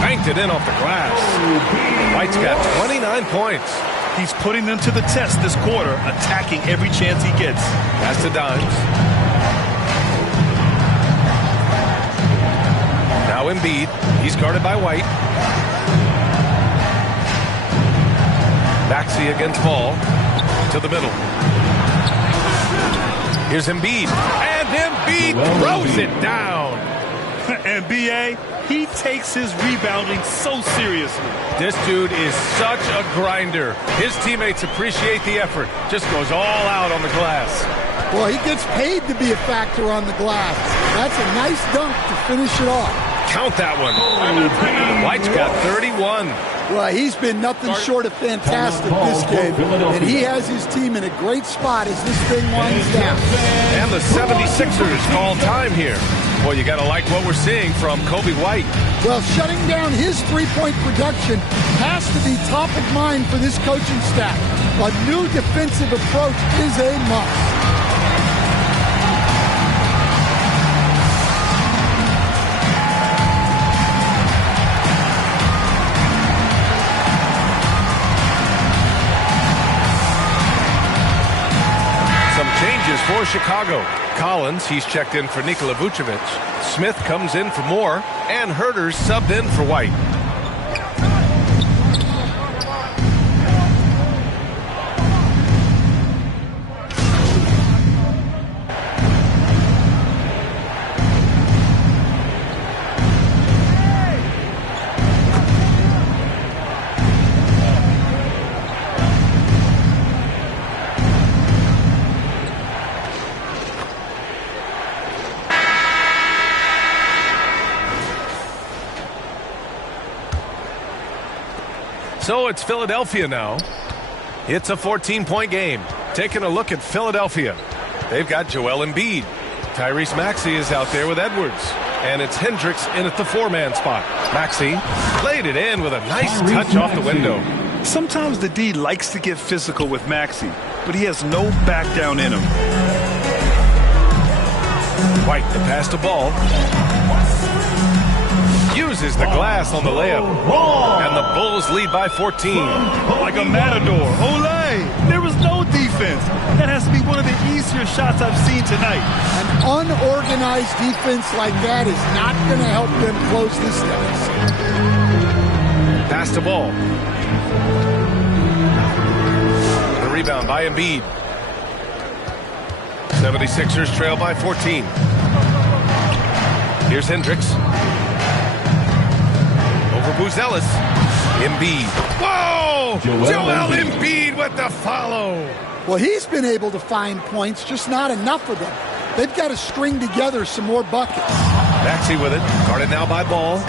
Banked it in off the glass. White's got 29 points. He's putting them to the test this quarter, attacking every chance he gets. Pass to Dimes. Now Embiid. He's guarded by White. Maxey against Ball. To the middle. Here's Embiid. And Embiid throws it down. And B.A., he takes his rebounding so seriously. This dude is such a grinder. His teammates appreciate the effort. Just goes all out on the glass. Well, he gets paid to be a factor on the glass. That's a nice dunk to finish it off. Count that one. White's got 31. Well, he's been nothing short of fantastic this game, and he has his team in a great spot as this thing winds down. And the 76ers call time here. Well, you got to like what we're seeing from Coby White. Well, shutting down his three-point production has to be top of mind for this coaching staff. A new defensive approach is a must. Changes for Chicago. Collins, he's checked in for Nikola Vucevic. Smith comes in for Moore, and Herter's subbed in for White. So it's Philadelphia now. It's a 14-point game. Taking a look at Philadelphia. They've got Joel Embiid. Tyrese Maxey is out there with Edwards. And it's Hendricks in at the 4-man spot. Maxey laid it in with a nice touch off the window. Sometimes the D likes to get physical with Maxey, but he has no back down in him. White, the pass to Ball. bruises the glass on the layup. And the Bulls lead by 14. Like a matador. Olay! There was no defense. That has to be one of the easier shots I've seen tonight. An unorganized defense like that is not going to help them close this deficit. Pass to Ball. The rebound by Embiid. 76ers trail by 14. Here's Hendricks. Over Buzelis. Embiid. Whoa! Joel Embiid with the follow. Well, he's been able to find points, just not enough of them. They've got to string together some more buckets. Maxey with it. Guarded now by Ball.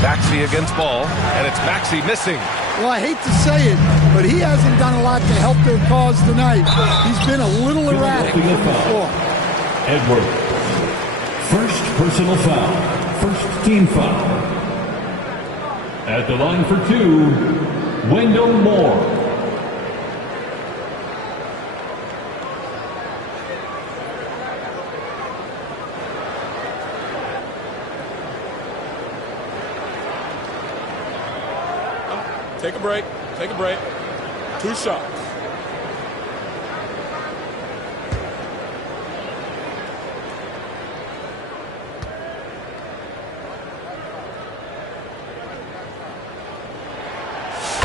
Maxey against Ball. And it's Maxey missing. Well, I hate to say it, but he hasn't done a lot to help their cause tonight. He's been a little erratic from the floor. Edward. First personal foul. First team foul. At the line for 2, Wendell Moore. Take a break. Take a break. 2 shots.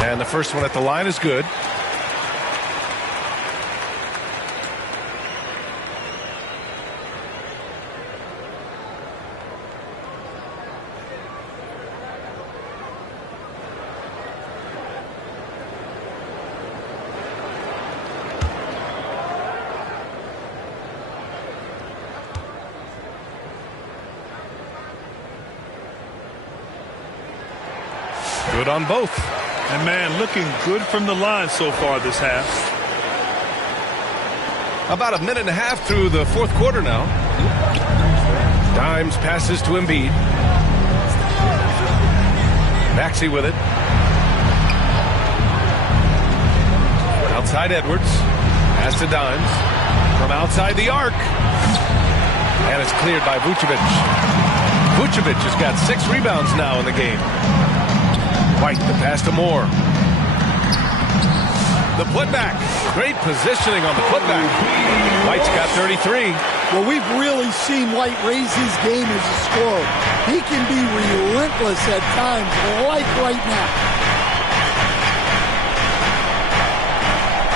And the first one at the line is good. Good on both. And, man, looking good from the line so far this half. About a minute and a half through the fourth quarter now. Dimes passes to Embiid. Maxey with it. Outside Edwards. Pass to Dimes. From outside the arc. And it's cleared by Vucevic. Vucevic has got 6 rebounds now in the game. White, the pass to Moore. The putback. Great positioning on the putback. White's got 33. Well, we've really seen White raise his game as a scorer. He can be relentless at times, like right now.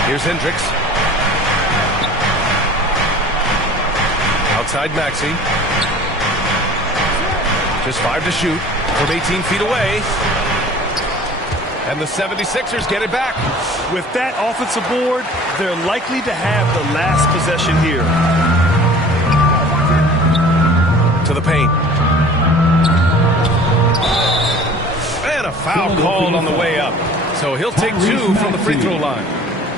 Here's Hendricks. Outside Maxey. Just 5 to shoot from 18 feet away. And the 76ers get it back. With that offensive board, they're likely to have the last possession here. To the paint. And a foul called on the way up. So he'll take 2 from the free throw line.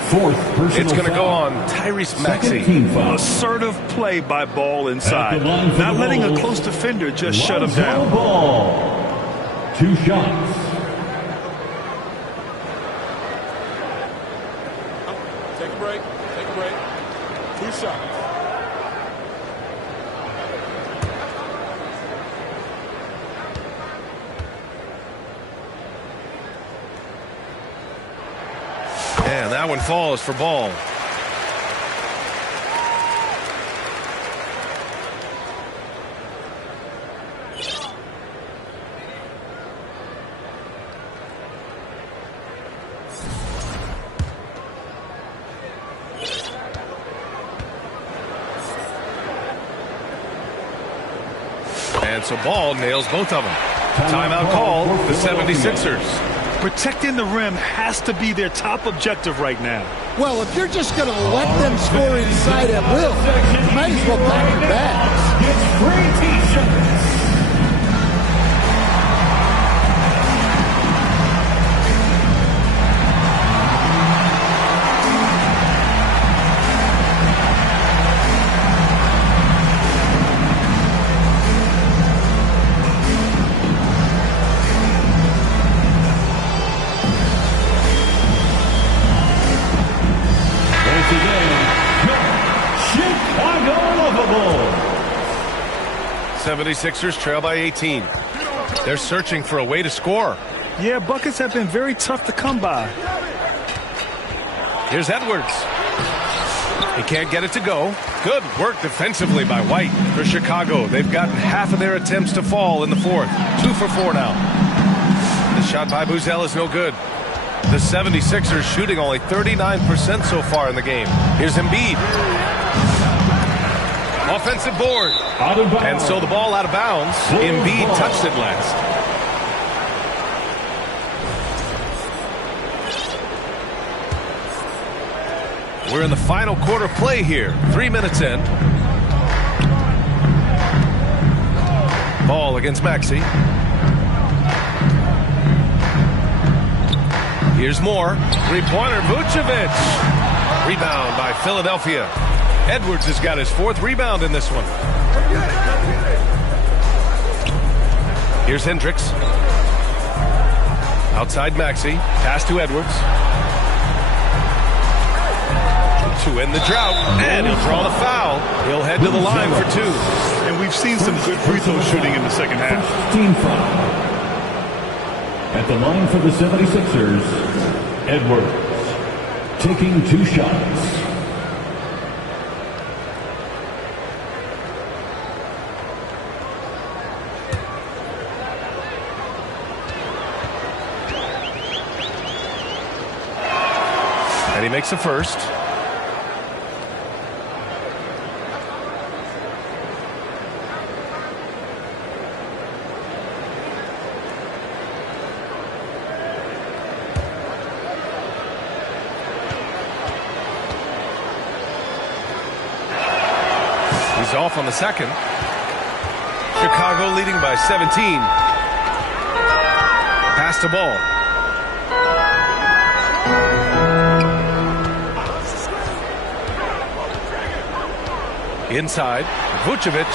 Fourth personal It's going to go foul. on Tyrese Maxey. Assertive play by Ball inside. Not letting a close defender just shut him down. Ball. 2 shots. Take a break. Take a break. 2 shots. And that one falls for Ball. And so Ball nails both of them. Timeout call, the 76ers. Protecting the rim has to be their top objective right now. Well, if you're just going to let them score inside at will, you might as well pack your bags. It's free T-shirts. 76ers trail by 18. They're searching for a way to score. Yeah, buckets have been very tough to come by. Here's Edwards. He can't get it to go. Good work defensively by White. For Chicago, they've gotten half of their attempts to fall in the fourth. 2 for 4 now. The shot by Buzel is no good. The 76ers shooting only 39% so far in the game. Here's Embiid. Offensive board. And so the ball out of bounds. Embiid touched it last. We're in the final quarter play here. 3 minutes in. Ball against Maxey. Here's more. Three-pointer, Vucevic. Rebound by Philadelphia. Edwards has got his 4th rebound in this one. Here's Hendricks. Outside Maxey. Pass to Edwards. To end the drought, and he'll draw the foul. He'll head to the line for 2. And we've seen some good free throw shooting in the second half. Team foul. At the line for the 76ers, Edwards taking 2 shots. And he makes the first. He's off on the second. Chicago leading by 17. Pass to ball. Inside, Vucevic.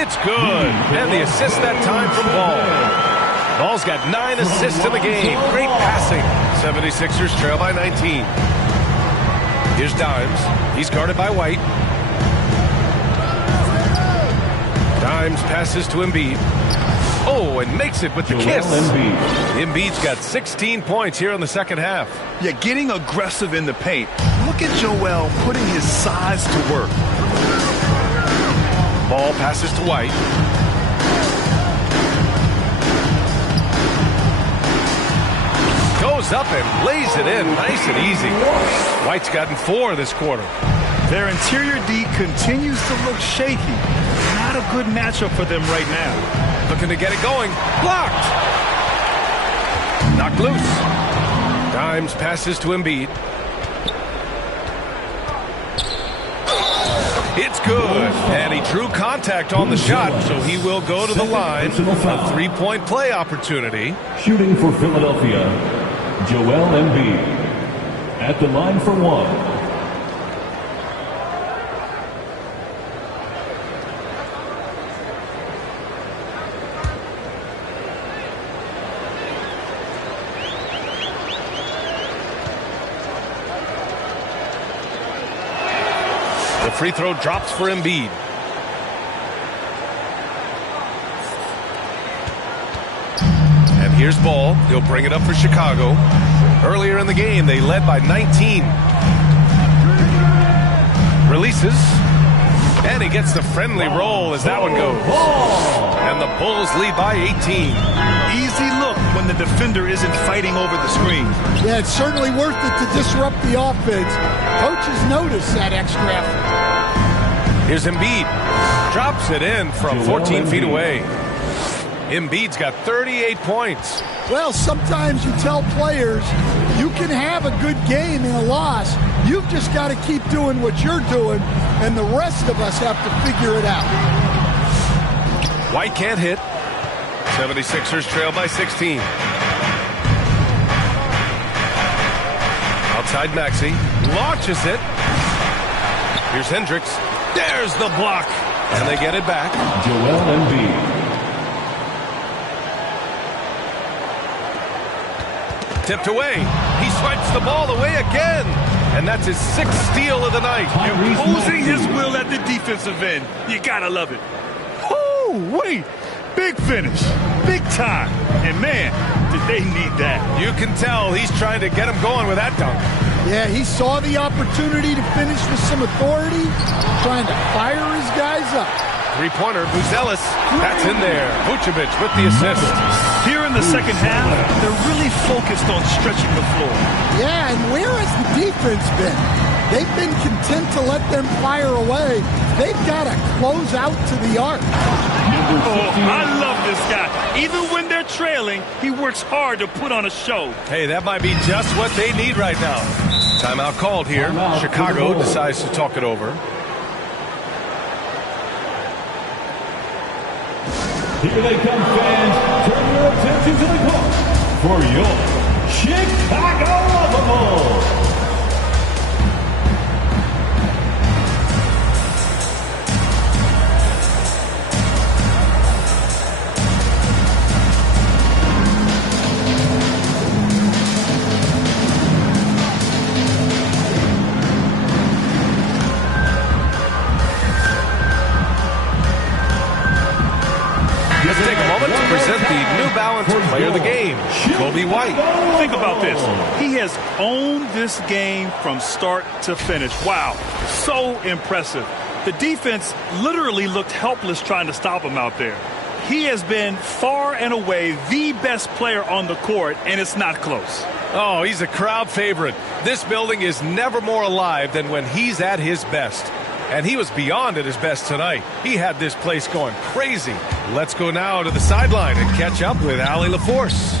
It's good. And the assist that time from Ball. Ball's got 9 assists in the game. Great passing. 76ers trail by 19. Here's Dimes. He's guarded by White. Dimes passes to Embiid. Oh, and makes it with the kiss. Embiid's got 16 points here in the second half. Yeah, getting aggressive in the paint. Look at Joel putting his size to work. Ball passes to White. Goes up and lays it in nice and easy. White's gotten 4 this quarter. Their interior D continues to look shaky. Not a good matchup for them right now. Looking to get it going. Blocked. Knocked loose. Dimes passes to Embiid. It's good. And he drew contact on the shot, so he will go to the line. A 3-point play opportunity. Shooting for Philadelphia, Joel Embiid. At the line for 1. The free throw drops for Embiid. And here's Ball. He'll bring it up for Chicago. Earlier in the game, they led by 19. Releases. And he gets the friendly roll as that one goes. And the Bulls lead by 18. Easy look when the defender isn't fighting over the screen. Yeah, it's certainly worth it to disrupt the offense. Coaches notice that extra effort. Here's Embiid. Drops it in from 14 feet away. Embiid's got 38 points. Well, sometimes you tell players you can have a good game in a loss. You've just got to keep doing what you're doing, and the rest of us have to figure it out. White can't hit. 76ers trail by 16. Outside Maxey. Launches it. Here's Hendricks. There's the block. And they get it back. Joel Embiid. Tipped away. He swipes the ball away again. And that's his 6th steal of the night. Imposing his will at the defensive end. You gotta love it. Woo! Woo-wee! Big finish. Big time. And, man, did they need that. You can tell he's trying to get him going with that dunk. Yeah, he saw the opportunity to finish with some authority, trying to fire his guys up. Three-pointer, Buzelis. That's in there. Vucevic with the assist. Here in the second half, they're really focused on stretching the floor. Yeah, and where has the defense been? They've been content to let them fire away. They've got to close out to the arc. Oh, I love this guy. Even when they're trailing, he works hard to put on a show. Hey, that might be just what they need right now. Timeout called here. Chicago decides to talk it over. Here they come, fans. Turn your attention to the court for your Chicago Bulls. Let's take a moment to present the New Balance Player of the Game, Coby White. Think about this. He has owned this game from start to finish. Wow, so impressive. The defense literally looked helpless trying to stop him out there. He has been far and away the best player on the court, and it's not close. Oh, he's a crowd favorite. This building is never more alive than when he's at his best. And he was beyond at his best tonight. He had this place going crazy. Let's go now to the sideline and catch up with Allie LaForce.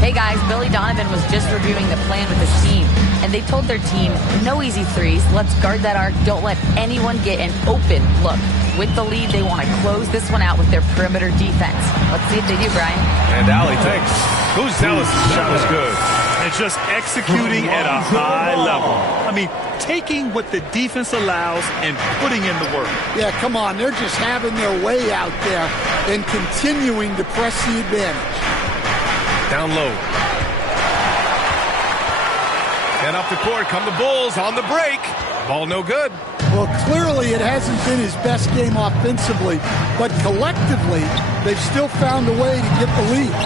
Hey guys, Billy Donovan was just reviewing the plan with his team, and they told their team, no easy threes, let's guard that arc, don't let anyone get an open look. With the lead, they want to close this one out with their perimeter defense. Let's see if they do, Brian. And Allie thinks Buzelis' shot was good. And just executing at a high level. I mean, taking what the defense allows and putting in the work. Yeah, come on. They're just having their way out there and continuing to press the advantage. Down low. And up the court come the Bulls on the break. Ball no good. Well, clearly it hasn't been his best game offensively, but collectively, they've still found a way to get the lead.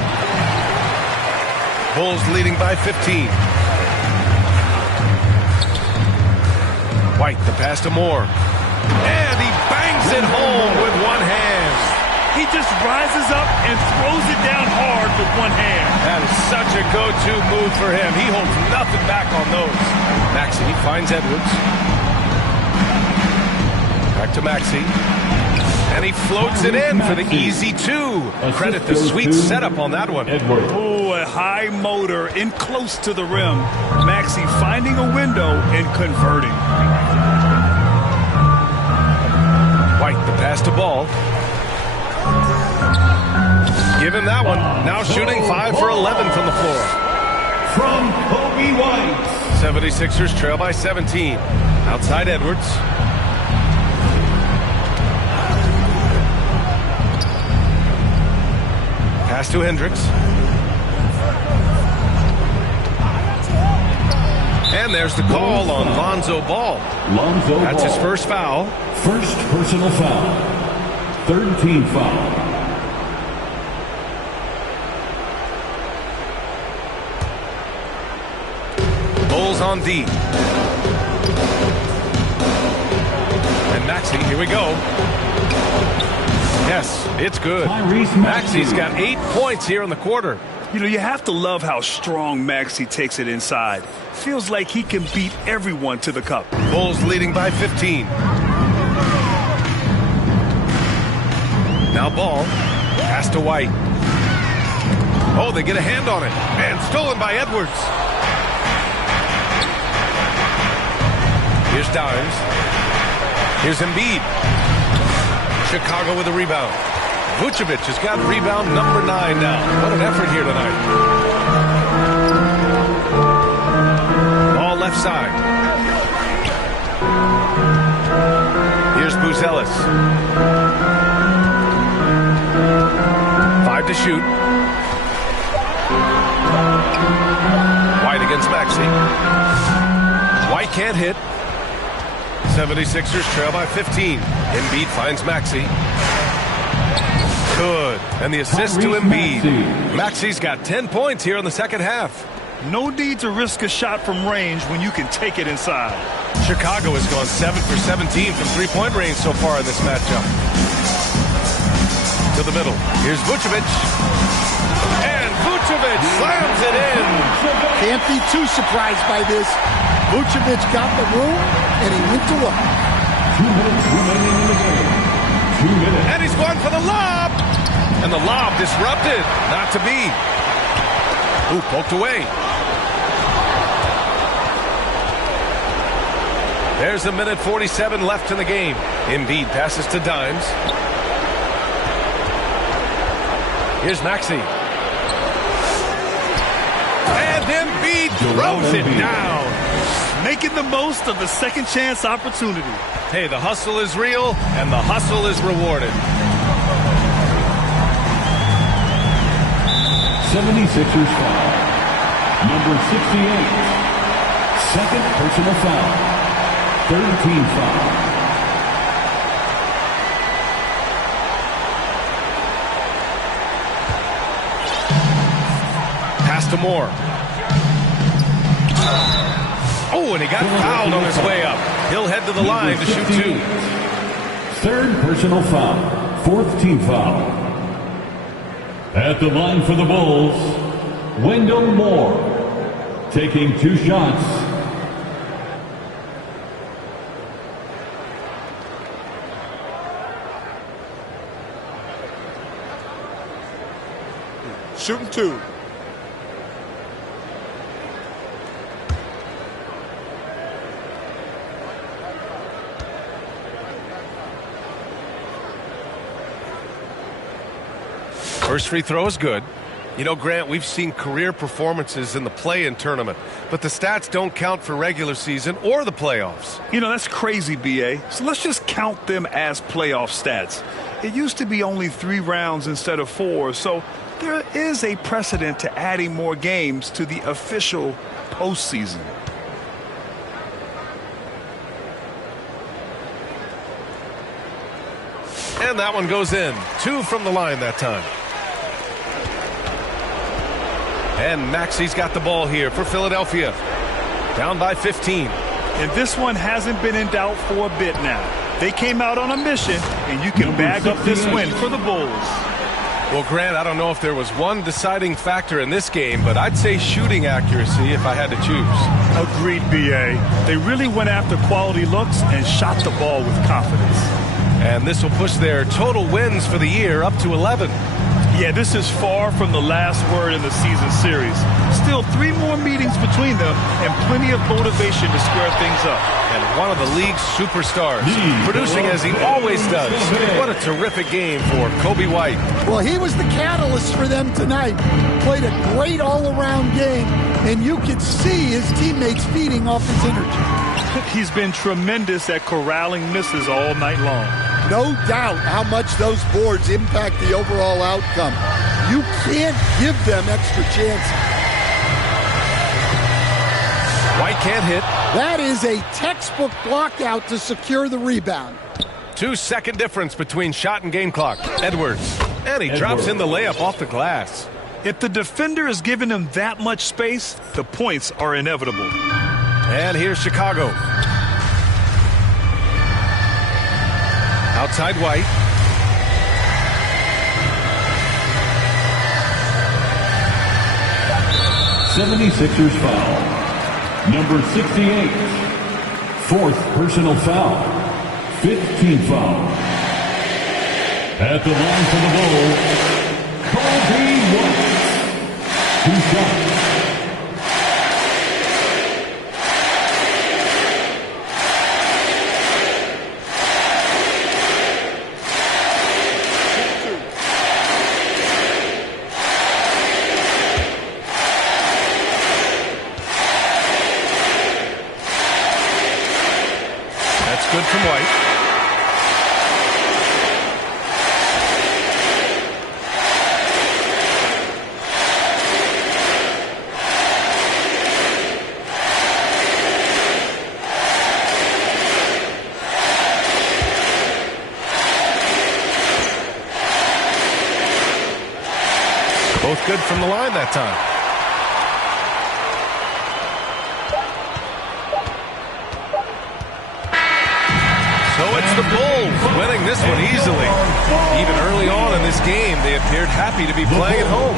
Bulls leading by 15. White, the pass to Moore. And he bangs it home with one hand. He just rises up and throws it down hard with one hand. That is such a go-to move for him. He holds nothing back on those. Maxey finds Edwards. Back to Maxey. And he floats it in for the easy two. Credit the sweet setup on that one. Oh, a high motor in close to the rim. Maxey finding a window and converting. White, the pass to Ball. Give him that one. Now shooting 5 for 11 from the floor. From Coby White. 76ers trail by 17. Outside Edwards. Pass to Hendricks. And there's the call on Lonzo Ball. That's his first foul. First personal foul. Third team foul. Bulls on D. And Maxey, here we go. Yes, it's good. Maxey's got 8 points here in the quarter. You know, you have to love how strong Maxey takes it inside. Feels like he can beat everyone to the cup. Bulls leading by 15. Now Ball. Pass to White. Oh, they get a hand on it. And stolen by Edwards. Here's Dimes. Here's Embiid. Chicago with a rebound. Vucevic has got rebound number 9 now. What an effort here tonight. Ball left side. Here's Buzelis. 5 to shoot. White against Maxey. White can't hit. 76ers trail by 15. Embiid finds Maxey. Good. And the assist to Embiid. Maxey's got 10 points here in the second half. No need to risk a shot from range when you can take it inside. Chicago has gone 7 for 17 from three-point range so far in this matchup. To the middle. Here's Vucevic. And Vucevic slams it in. Can't be too surprised by this. Vucevic got the room, and he went to work. 2 minutes remaining in the game. 2 minutes. And he's going for the lob. And the lob disrupted. Not to be. Ooh, poked away. There's 1:47 left in the game. Embiid passes to Dimes. Here's Maxey. And Embiid throws it down. Making the most of the second chance opportunity. Hey, the hustle is real, and the hustle is rewarded. 76ers foul. Number 68. Second personal foul. 13 foul. Pass to Moore. Oh, and he got fouled on his way up. He'll head to the line to shoot 2. Third personal foul. Fourth team foul. At the line for the Bulls, Wendell Moore. Taking 2 shots. Shooting 2. First free throw is good. You know, Grant, we've seen career performances in the play-in tournament, but the stats don't count for regular season or the playoffs. You know, that's crazy, B.A. So let's just count them as playoff stats. It used to be only 3 rounds instead of 4, so there is a precedent to adding more games to the official postseason. And that one goes in. 2 from the line that time. And Maxey's got the ball here for Philadelphia. Down by 15. And this one hasn't been in doubt for a bit now. They came out on a mission, and you can bag up this win for the Bulls. Well, Grant, I don't know if there was one deciding factor in this game, but I'd say shooting accuracy if I had to choose. Agreed, B.A. They really went after quality looks and shot the ball with confidence. And this will push their total wins for the year up to 11. Yeah, this is far from the last word in the season series. Still 3 more meetings between them and plenty of motivation to square things up. And one of the league's superstars, producing as he always does. What a terrific game for Coby White. Well, he was the catalyst for them tonight. Played a great all-around game, and you could see his teammates feeding off his energy. He's been tremendous at corralling misses all night long. No doubt how much those boards impact the overall outcome. You can't give them extra chances. White can't hit. That is a textbook block out to secure the rebound. 2-second difference between shot and game clock. Edwards. And he drops in the layup off the glass. If the defender is giving him that much space, the points are inevitable. And here's Chicago. Outside White. '76ers foul. Number 68. Fourth personal foul. 5th team foul. At the line for the Bulls, Coby White. 2 shots. Good from White. from the line that time. So it's the Bulls winning this one easily. Even early on in this game, they appeared happy to be playing at home.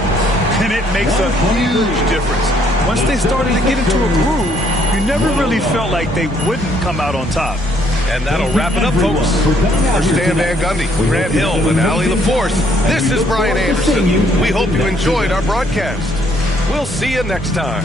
And it makes a huge difference. Once they started to get into a groove, you never really felt like they wouldn't come out on top. And that'll wrap it up, folks. For Stan Van Gundy, Grant Hill, and Allie LaForce, this is Brian Anderson. We hope you enjoyed our broadcast. We'll see you next time.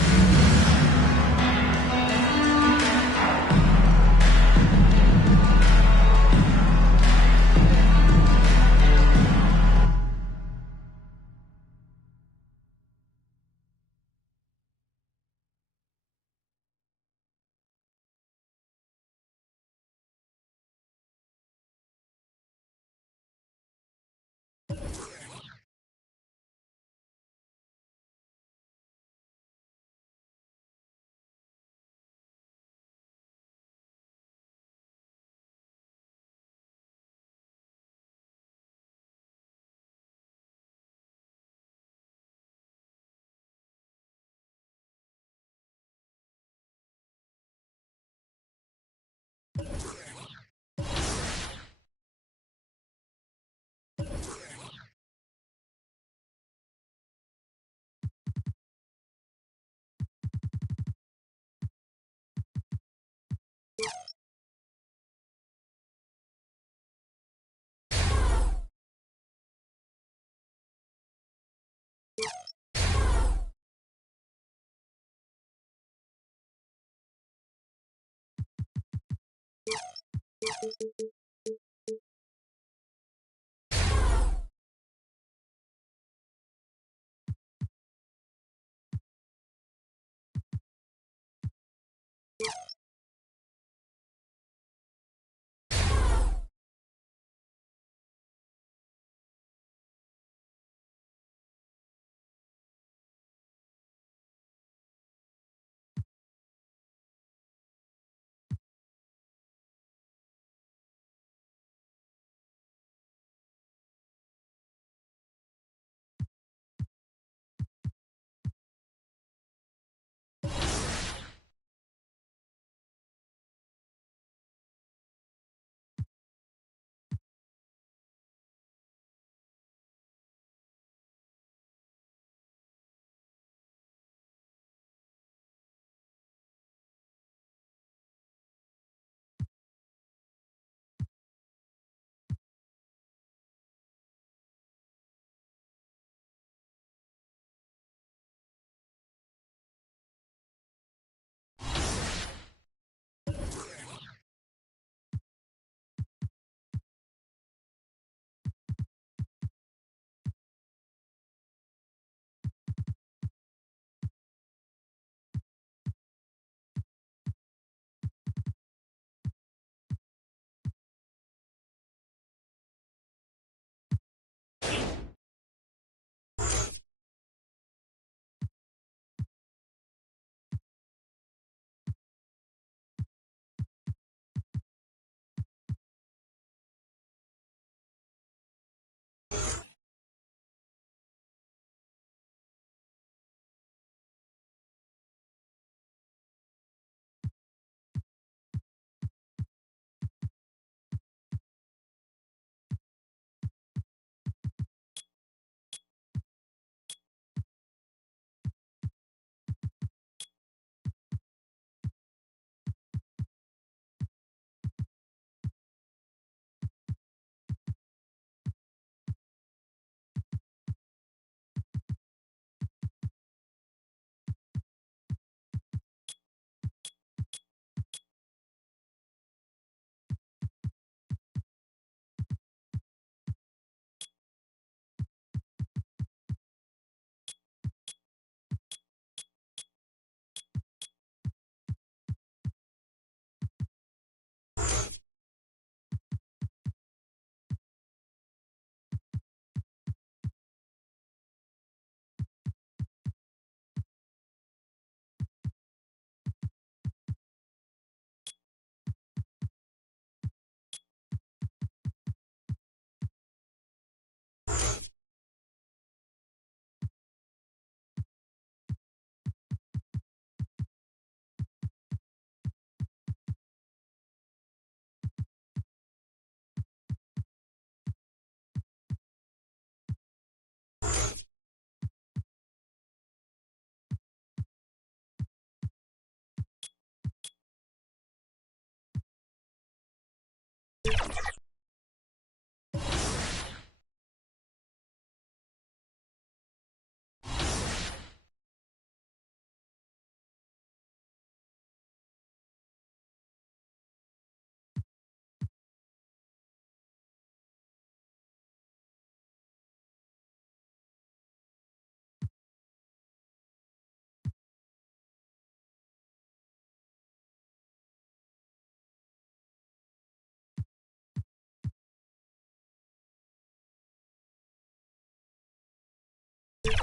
Look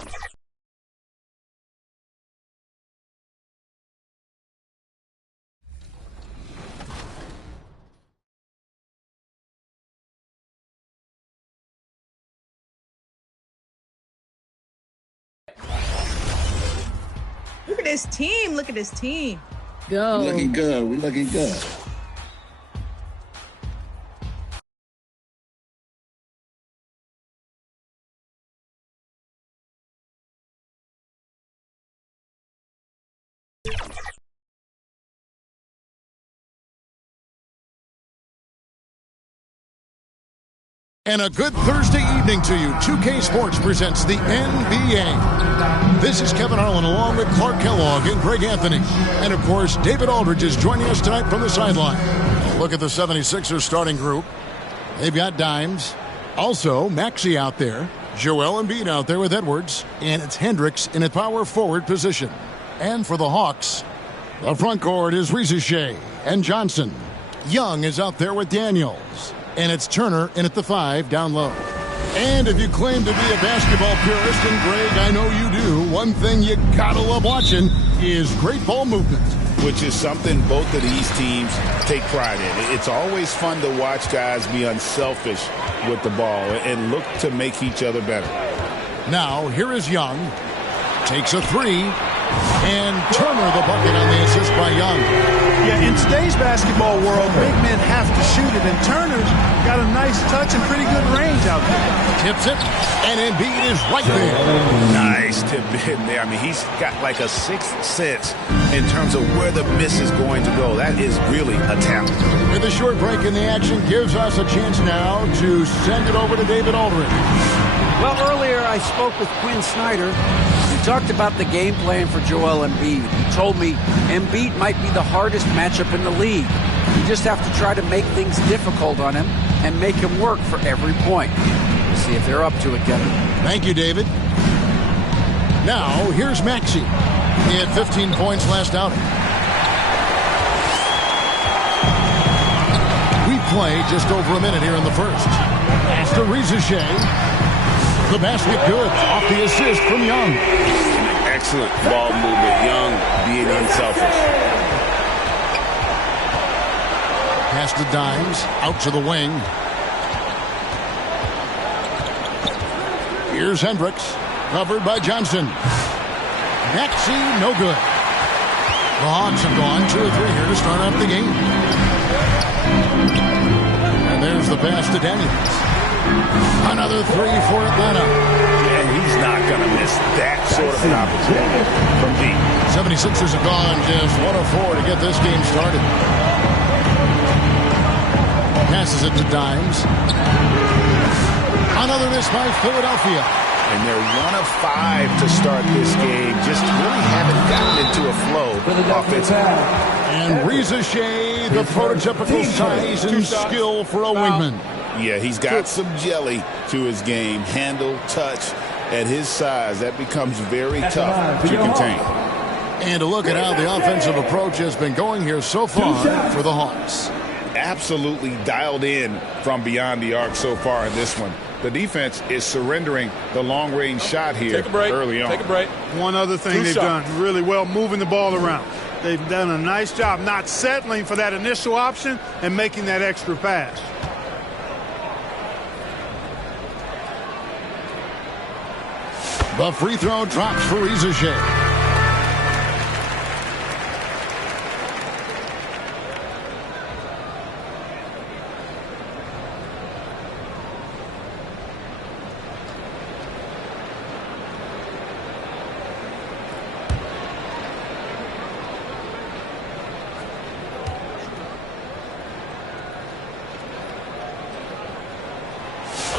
at this team. Look at this team. Go. We're looking good. We're looking good. And a good Thursday evening to you. 2K Sports presents the NBA. This is Kevin Harlan along with Clark Kellogg and Greg Anthony. And, of course, David Aldridge is joining us tonight from the sideline. Look at the 76ers starting group. They've got Dimes. Also, Maxey out there. Joel Embiid out there with Edwards. And it's Hendricks in a power forward position. And for the Hawks, the front court is Risacher and Johnson. Young is out there with Daniels. And it's Turner in at the 5 down low. And if you claim to be a basketball purist, and Greg, I know you do, one thing you gotta love watching is great ball movement. Which is something both of these teams take pride in. It's always fun to watch guys be unselfish with the ball and look to make each other better. Now, here is Young. Takes a 3. And Turner the bucket on the assist by Young. Yeah, in today's basketball world, big men have to shoot it, and Turner's got a nice touch and pretty good range out there. Tips it, and Embiid is right there. Nice tip in there. I mean, he's got like a sixth sense in terms of where the miss is going to go. That is really a talent. With a short break in the action, gives us a chance now to send it over to David Aldridge. Well, earlier I spoke with Quinn Snyder. He talked about the game plan for Joel Embiid. He told me Embiid might be the hardest matchup in the league. You just have to try to make things difficult on him and make him work for every point. We'll see if they're up to it, Kevin. Thank you, David. Now, here's Maxey. He had 15 points last outing. We play just over a minute here in the first. Pass to Risacher. The basket good. Off the assist from Young. Excellent ball movement. Young being unselfish. Pass to Dimes. Out to the wing. Here's Hendricks. Covered by Johnson. Maxey, no good. The Hawks have gone 2 or 3 here to start off the game. And there's the pass to Daniels. Another 3 for Atlanta. And he's not going to miss that sort of an opportunity from deep. 76ers have gone just 1 of 4 to get this game started. Passes it to Dimes. Another miss by Philadelphia. And they're 1 of 5 to start this game. Just really haven't gotten into a flow offensively. And Risacher, the prototypical size and skill for a wingman. Yeah, he's got some jelly to his game. Handle, touch. At his size, that becomes very tough to contain. And to look at how the offensive approach has been going here so far for the Hawks. Absolutely dialed in from beyond the arc so far in this one. The defense is surrendering the long-range shot here early on. Take a break. One other thing they've done really well, moving the ball around. They've done a nice job not settling for that initial option and making that extra pass. The free throw drops for Risacher.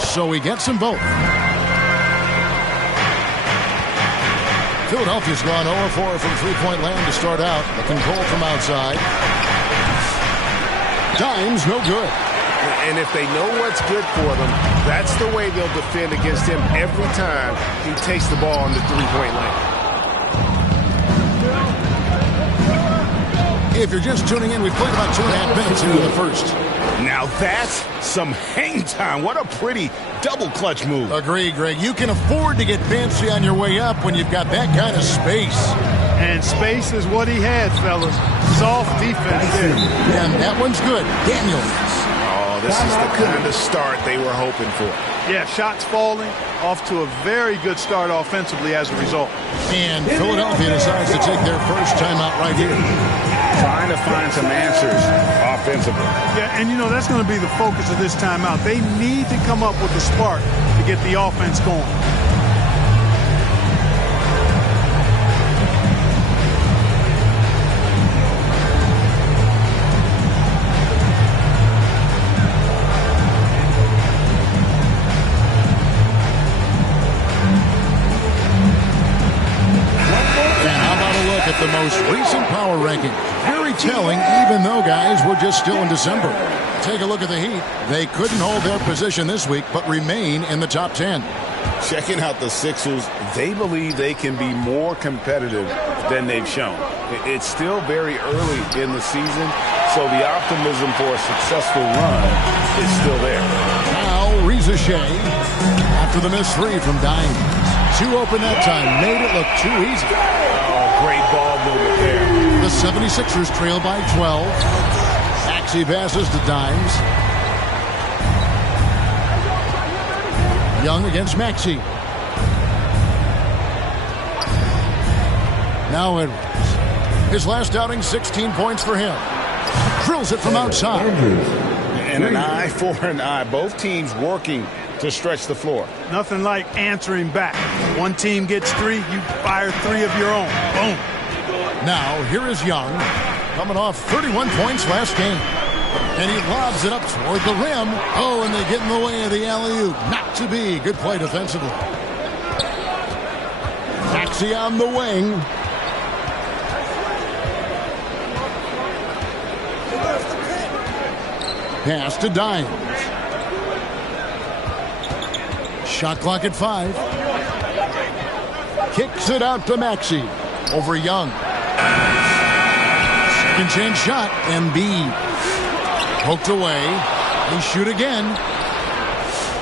So he gets them both. Philadelphia's gone 0-4 from three-point land to start out. A control from outside. Dimes, no good. And if they know what's good for them, that's the way they'll defend against him every time he takes the ball on the three-point line. If you're just tuning in, we've played about 2.5 minutes into the first. Now that's some hang time. What a pretty double clutch move. Agreed, Greg. You can afford to get fancy on your way up when you've got that kind of space. And space is what he had, fellas. Soft defense there. And that one's good. Daniels. Oh, this is the kind of start they were hoping for. Yeah, shots falling, off to a very good start offensively as a result. And Philadelphia decides to take their first timeout right here. Trying to find some answers offensively. Yeah, and that's going to be the focus of this timeout. They need to come up with a spark to get the offense going. The most recent power ranking. Very telling, even though, guys, we're just still in December. Take a look at the Heat. They couldn't hold their position this week, but remain in the top 10. Checking out the Sixers, they believe they can be more competitive than they've shown. It's still very early in the season, so the optimism for a successful run is still there. Now, Reza Shea, after the missed three from Dimes. Two open that time, made it look too easy. Great ball movement there. The 76ers trail by 12. Maxey passes to Dimes. Young against Maxey. Now Edwards. His last outing, 16 points for him. Drills it from outside. And an eye for an eye. Both teams working to stretch the floor. Nothing like answering back. One team gets three, you fire three of your own. Boom. Now, here is Young, coming off 31 points last game. And he lobs it up toward the rim. Oh, and they get in the way of the alley-oop. Not to be. Good play defensively. Maxey on the wing. Pass to Dimes. Shot clock at 5. Kicks it out to Maxey. Over Young. Second chance shot. Embiid. Poked away. They shoot again.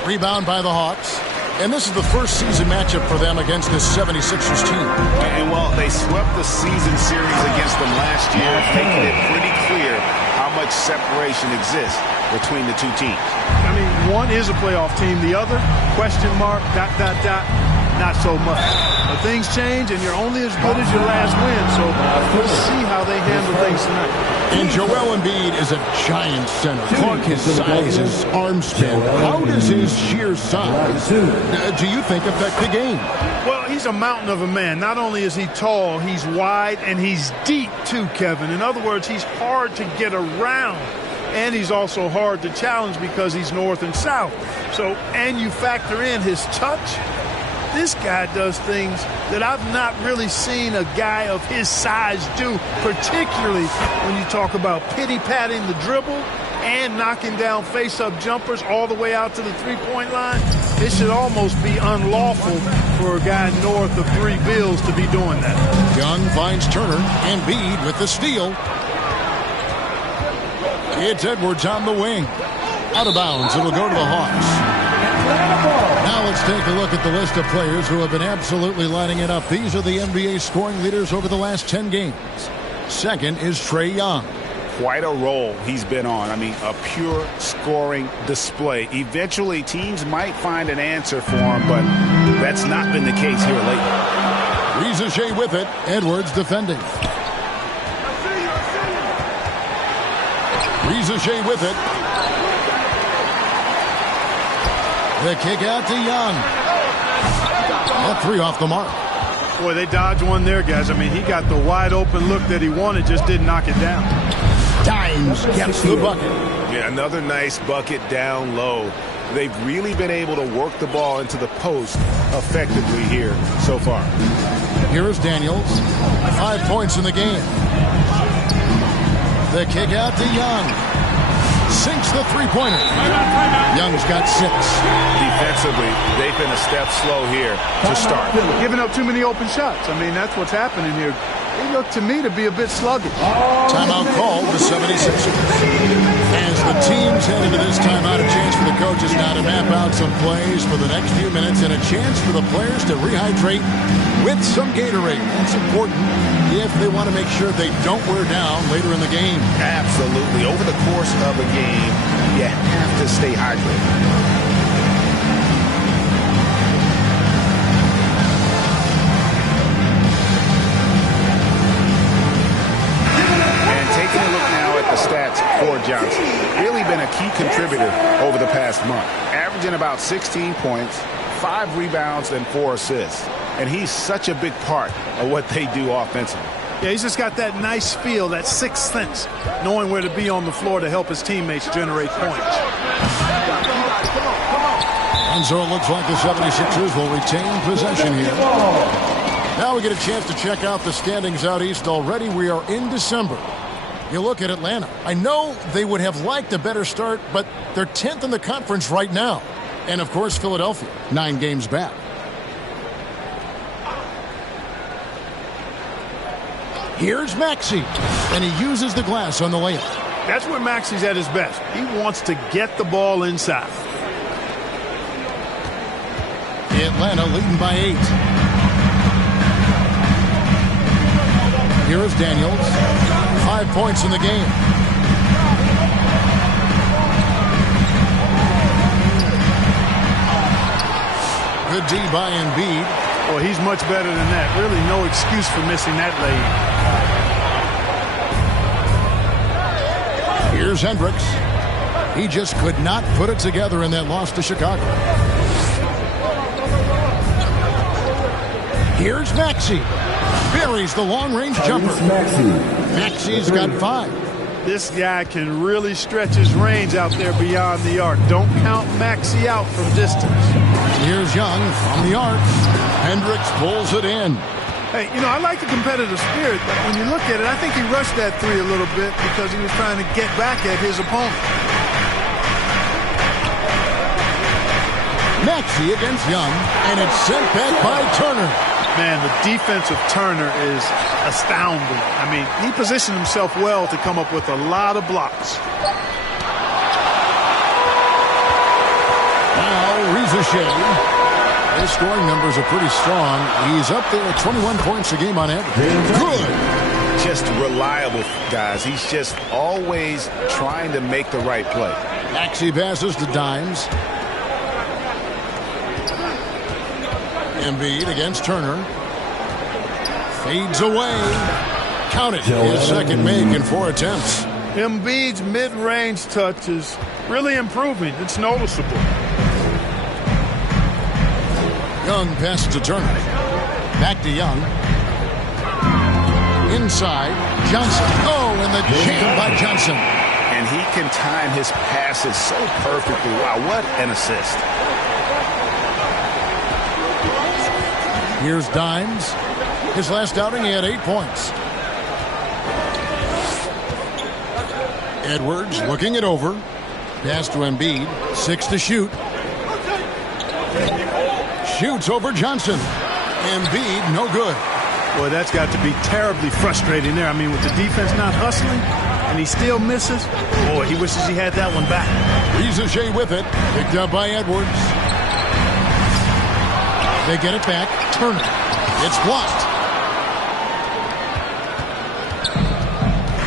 Rebound by the Hawks. And this is the first season matchup for them against this 76ers team. And, well, they swept the season series against them last year, making it pretty clear how much separation exists between the two teams. I mean, one is a playoff team. The other, question mark, ... not so much. But things change, and you're only as good as your last win. So we'll see how they handle things tonight. And Joel Embiid is a giant center. Clark, his size, his arm span. How does his sheer size, do you think, affect the game? Well, he's a mountain of a man. Not only is he tall, he's wide, and he's deep too, Kevin. In other words, he's hard to get around. And he's also hard to challenge because he's north and south. So, and you factor in his touch. This guy does things that I've not really seen a guy of his size do, particularly when you talk about pity-patting the dribble and knocking down face-up jumpers all the way out to the three-point line. It should almost be unlawful for a guy north of 3 bills to be doing that. Young finds Turner. Embiid with the steal. It's Edwards on the wing. Out of bounds. It'll go to the Hawks. Now let's take a look at the list of players who have been absolutely lighting it up. These are the NBA scoring leaders over the last 10 games. Second is Trae Young. Quite a role he's been on. I mean, a pure scoring display. Eventually, teams might find an answer for him, but that's not been the case here lately. Reza Shea with it. Edwards defending. Reza Shea with it. The kick out to Young. That 3 off the mark. Boy, they dodged one there, guys. I mean, he got the wide open look that he wanted, just didn't knock it down. Dimes gets the bucket. Yeah, another nice bucket down low. They've really been able to work the ball into the post effectively here so far. Here's Daniels. 5 points in the game. The kick out to Young. Sinks the three-pointer. Young's got 6. Defensively, they've been a step slow here to start. Giving up too many open shots. I mean, that's what's happening here. He looked to me to be a bit sluggish. Timeout called the 76ers. As the teams head into this timeout, a chance for the coaches now to map out some plays for the next few minutes and a chance for the players to rehydrate with some Gatorade. That's important if they want to make sure they don't wear down later in the game. Absolutely. Over the course of a game, you have to stay hydrated. Stats for Johnson. Really been a key contributor over the past month. Averaging about 16 points, 5 rebounds, and 4 assists. And he's such a big part of what they do offensively. Yeah, he's just got that nice feel, that sixth sense, knowing where to be on the floor to help his teammates generate points. And so it looks like the 76ers will retain possession here. Now we get a chance to check out the standings out east. Already we are in December. You look at Atlanta. I know they would have liked a better start, but they're 10th in the conference right now. And, of course, Philadelphia, 9 games back. Here's Maxey, and he uses the glass on the layup. That's where Maxey's at his best. He wants to get the ball inside. Atlanta leading by 8. Here is Daniels. 5 points in the game. Good D by Embiid. Well, he's much better than that. Really no excuse for missing that lay. Here's Hendricks. He just could not put it together in that loss to Chicago. Here's Maxey. Buries the long-range jumper. Maxey's got 5. This guy can really stretch his range out there beyond the arc. Don't count Maxey out from distance. Here's Young from the arc. Hendricks pulls it in. Hey, you know, I like the competitive spirit, but when you look at it, I think he rushed that 3 a little bit because he was trying to get back at his opponent. Maxey against Young, and it's sent back by Turner. Man, the defense of Turner is astounding. I mean, he positioned himself well to come up with a lot of blocks. Now, Reza Shea. His scoring numbers are pretty strong. He's up there at 21 points a game on average. Good. Just reliable, guys. He's just always trying to make the right play. Maxey passes to Dimes. Embiid against Turner. Fades away. Count it. His second make in 4 attempts. Embiid's mid-range touch is really improving. It's noticeable. Young passes to Turner. Back to Young. Inside. Johnson. Oh, and the jam by Johnson. And he can time his passes so perfectly. Wow, what an assist. Here's Dimes. His last outing, he had 8 points. Edwards looking it over. Pass to Embiid. 6 to shoot. Shoots over Johnson. Embiid, no good. Boy, that's got to be terribly frustrating there. I mean, with the defense not hustling, and he still misses. Boy, he wishes he had that one back. Reza Shea with it. Picked up by Edwards. They get it back. Turner. It's blocked.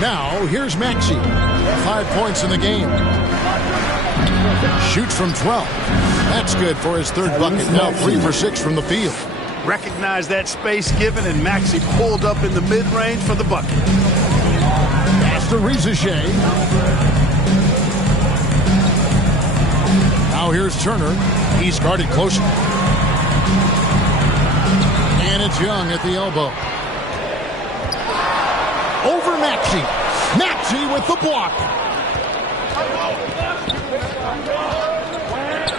Now, here's Maxey. 5 points in the game. Shoots from 12. That's good for his third bucket. Now 3 for 6 from the field. Recognize that space given, and Maxey pulled up in the mid-range for the bucket. Pass to Reza Shea. Now here's Turner. He's guarded closely. And it's Young at the elbow. Over Maxey. Maxey with the block.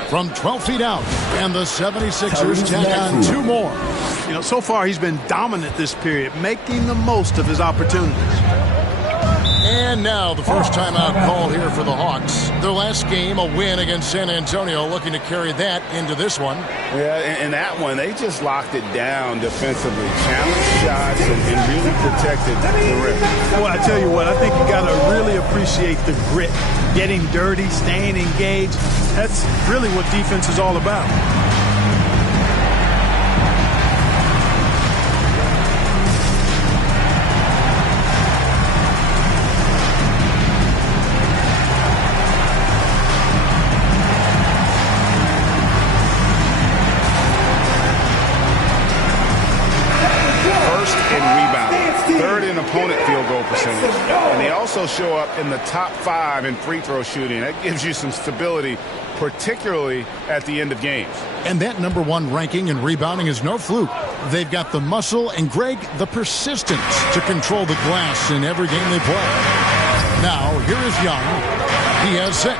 From 12 feet out, and the 76ers tack on 2 more. You know, so far he's been dominant this period, making the most of his opportunities. And now the first timeout call here for the Hawks. Their last game, a win against San Antonio, looking to carry that into this one. Yeah, in that one, they just locked it down defensively. Challenged shots and really protected the rim. Well, I tell you what, I think you got to really appreciate the grit. Getting dirty, staying engaged. That's really what defense is all about. Opponent field goal percentage, and they also show up in the top 5 in free throw shooting. That gives you some stability, particularly at the end of games. And that #1 ranking in rebounding is no fluke. They've got the muscle and, Greg, the persistence to control the glass in every game they play. Now, here is Young. He has 6.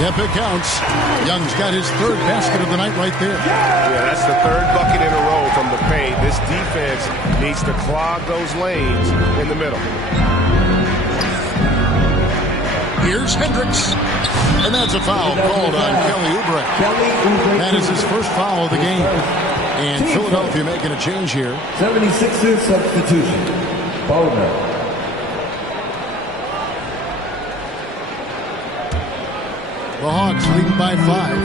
Yep, it counts. Young's got his 3rd basket of the night right there. Yeah, that's the 3rd bucket in a row from the paint. This defense needs to clog those lanes in the middle. Here's Hendricks. And that's a foul called on Kelly Oubre. That is his first foul of the game. And Philadelphia making a change here. 76ers substitution. Bowman. The Hawks lead by 5.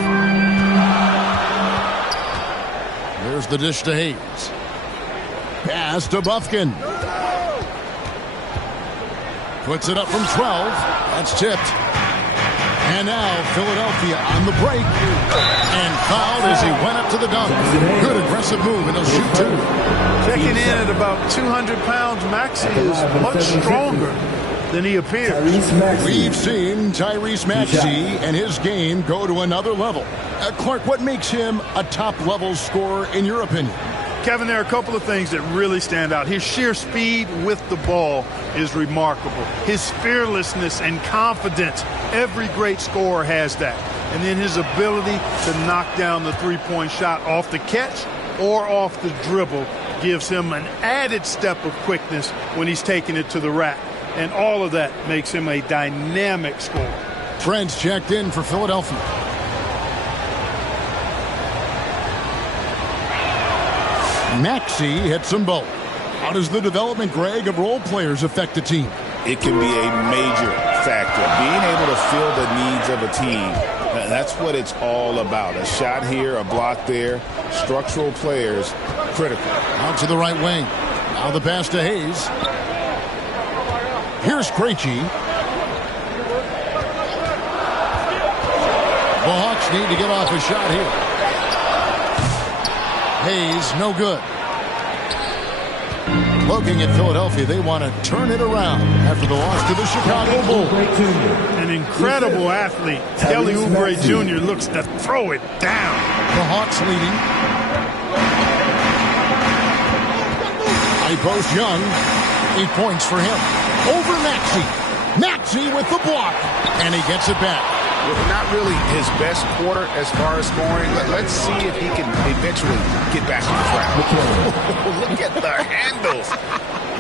There's the dish to Hayes. Pass to Bufkin. Puts it up from 12. That's tipped. And now Philadelphia on the break. And fouled as he went up to the dunk. Good aggressive move, and they'll shoot 2. Checking in at about 200 pounds, Maxey is much stronger than he appears. We've seen Tyrese Maxey and his game go to another level. Clark, what makes him a top-level scorer in your opinion? Kevin, there are a couple of things that really stand out. His sheer speed with the ball is remarkable. His fearlessness and confidence, every great scorer has that. And then his ability to knock down the three-point shot off the catch or off the dribble gives him an added step of quickness when he's taking it to the rack. And all of that makes him a dynamic scorer. Trent's checked in for Philadelphia. Maxey hits them both. How does the development, Greg, of role players affect the team? It can be a major factor. Being able to fill the needs of a team, that's what it's all about. A shot here, a block there. Structural players, critical. Out to the right wing. Now the pass to Hayes. Here's Krejci. The Hawks need to get off a shot here. Hayes, no good. Looking at Philadelphia, they want to turn it around after the loss to the Chicago Bulls. An incredible athlete. Kelly Oubre Jr. looks to throw it down. The Hawks leading. High post Young. 8 points for him. Over Maxey. Maxey with the block. And he gets it back. Not really his best quarter as far as scoring. Let's see if he can eventually get back on track. Look at the handles.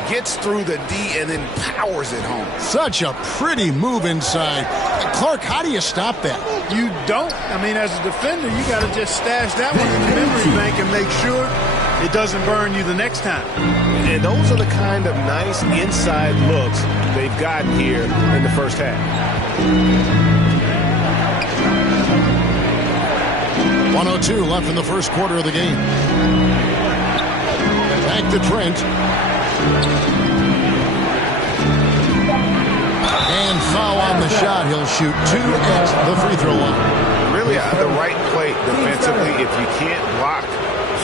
Gets through the D and then powers it home. Such a pretty move inside. Clark, how do you stop that? You don't. I mean, as a defender, you got to just stash that one in the memory bank and make sure it doesn't burn you the next time. And those are the kind of nice inside looks they've gotten here in the first half. 1:02 left in the first quarter of the game. Back to Trent. And foul on the shot. He'll shoot 2 at the free throw line. Really the right play defensively. If you can't block,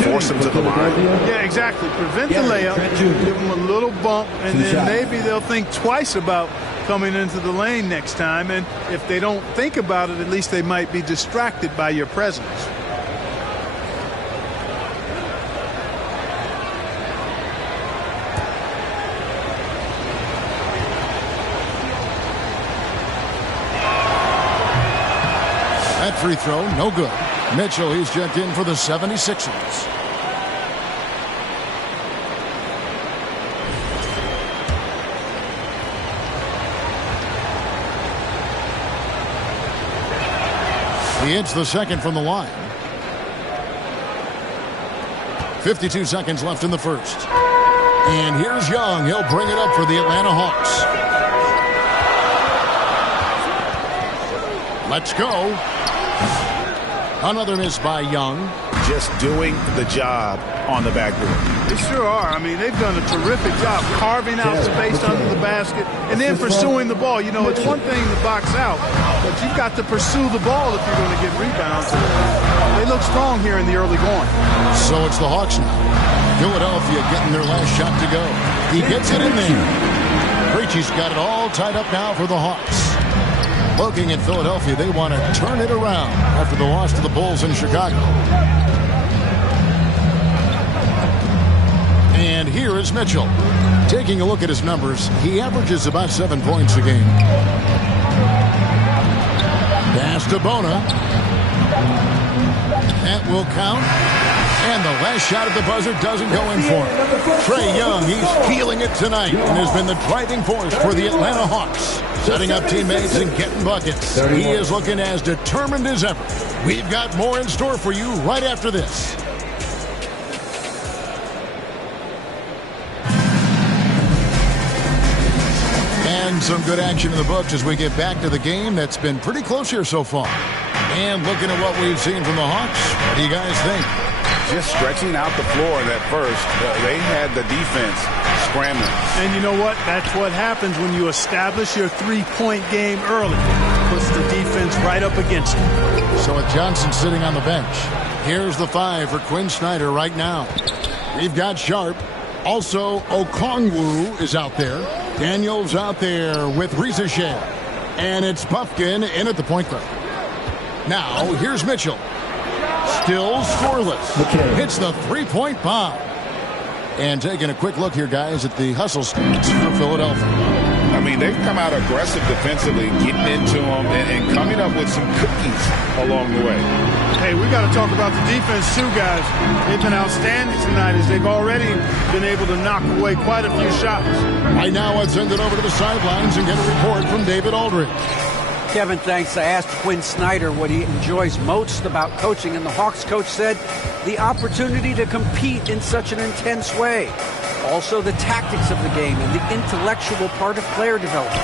force him to the line. Yeah, exactly. Prevent the layup. Give him a little bump. And then maybe they'll think twice about coming into the lane next time. And if they don't think about it, at least they might be distracted by your presence. That free throw, no good. Mitchell, he's checked in for the 76ers. He hits the second from the line. 52 seconds left in the first. And here's Young. He'll bring it up for the Atlanta Hawks. Let's go. Another miss by Young. Just doing the job on the backboard. They sure are. I mean, they've done a terrific job carving out space under the basket and then pursuing the ball. You know, it's one thing to box out, but you've got to pursue the ball if you're going to get rebounds. They look strong here in the early going. So it's the Hawks now. Philadelphia getting their last shot to go. He gets it in there. Krejci's got it all tied up now for the Hawks. Looking at Philadelphia, they want to turn it around after the loss to the Bulls in Chicago. And here is Mitchell. Taking a look at his numbers, he averages about 7 points a game. Pass to Bona. That will count. And the last shot at the buzzer doesn't go in for him. Trae Young, he's feeling it tonight and has been the driving force for the Atlanta Hawks. Setting up teammates and getting buckets. He is looking as determined as ever. We've got more in store for you right after this. And some good action in the books as we get back to the game that's been pretty close here so far. And looking at what we've seen from the Hawks, what do you guys think? Just stretching out the floor that first. They had the defense scrambling. And you know what? That's what happens when you establish your three-point game early. Puts the defense right up against it. So with Johnson sitting on the bench, here's the 5 for Quinn Snyder right now. We've got Sharp. Also, Okongwu is out there. Daniels out there with Risacher. And it's Puffkin in at the point guard. Now, here's Mitchell. Still scoreless. Hits the three-point bomb. And taking a quick look here, guys, at the hustle stats for Philadelphia. I mean, they've come out aggressive defensively, getting into them and coming up with some cookies along the way. Hey, we got to talk about the defense too, guys. They've been outstanding tonight as they've already been able to knock away quite a few shots. Right now, let's send it over to the sidelines and get a report from David Aldridge. Kevin, thanks. I asked Quinn Snyder what he enjoys most about coaching, and the Hawks coach said the opportunity to compete in such an intense way. Also, the tactics of the game and the intellectual part of player development.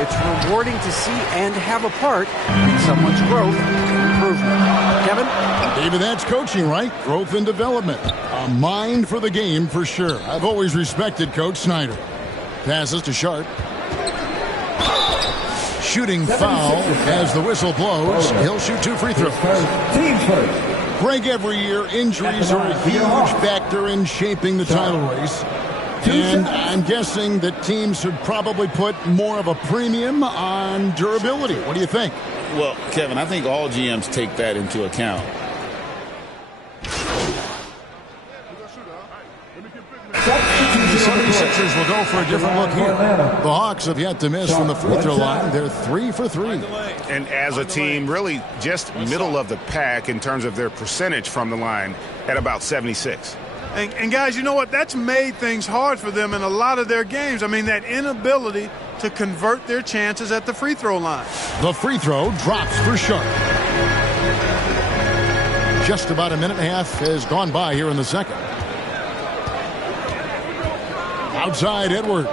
It's rewarding to see and have a part in someone's growth and improvement. Kevin? David, that's coaching, right? Growth and development. A mind for the game for sure. I've always respected Coach Snyder. Passes to Sharp. Shooting foul as the whistle blows. He'll shoot 2 free throws. Greg, every year injuries are a huge factor in shaping the title race. And I'm guessing that teams should probably put more of a premium on durability. What do you think? Well, Kevin, I think all GMs take that into account. The 76ers will go for a different look here. The Hawks have yet to miss from the free throw line. They're 3 for 3. And as a team, really just middle of the pack in terms of their percentage from the line at about 76. And guys, you know what? That's made things hard for them in a lot of their games. I mean, that inability to convert their chances at the free throw line. The free throw drops for Sharp. Just about a minute and a half has gone by here in the second. Outside Edwards.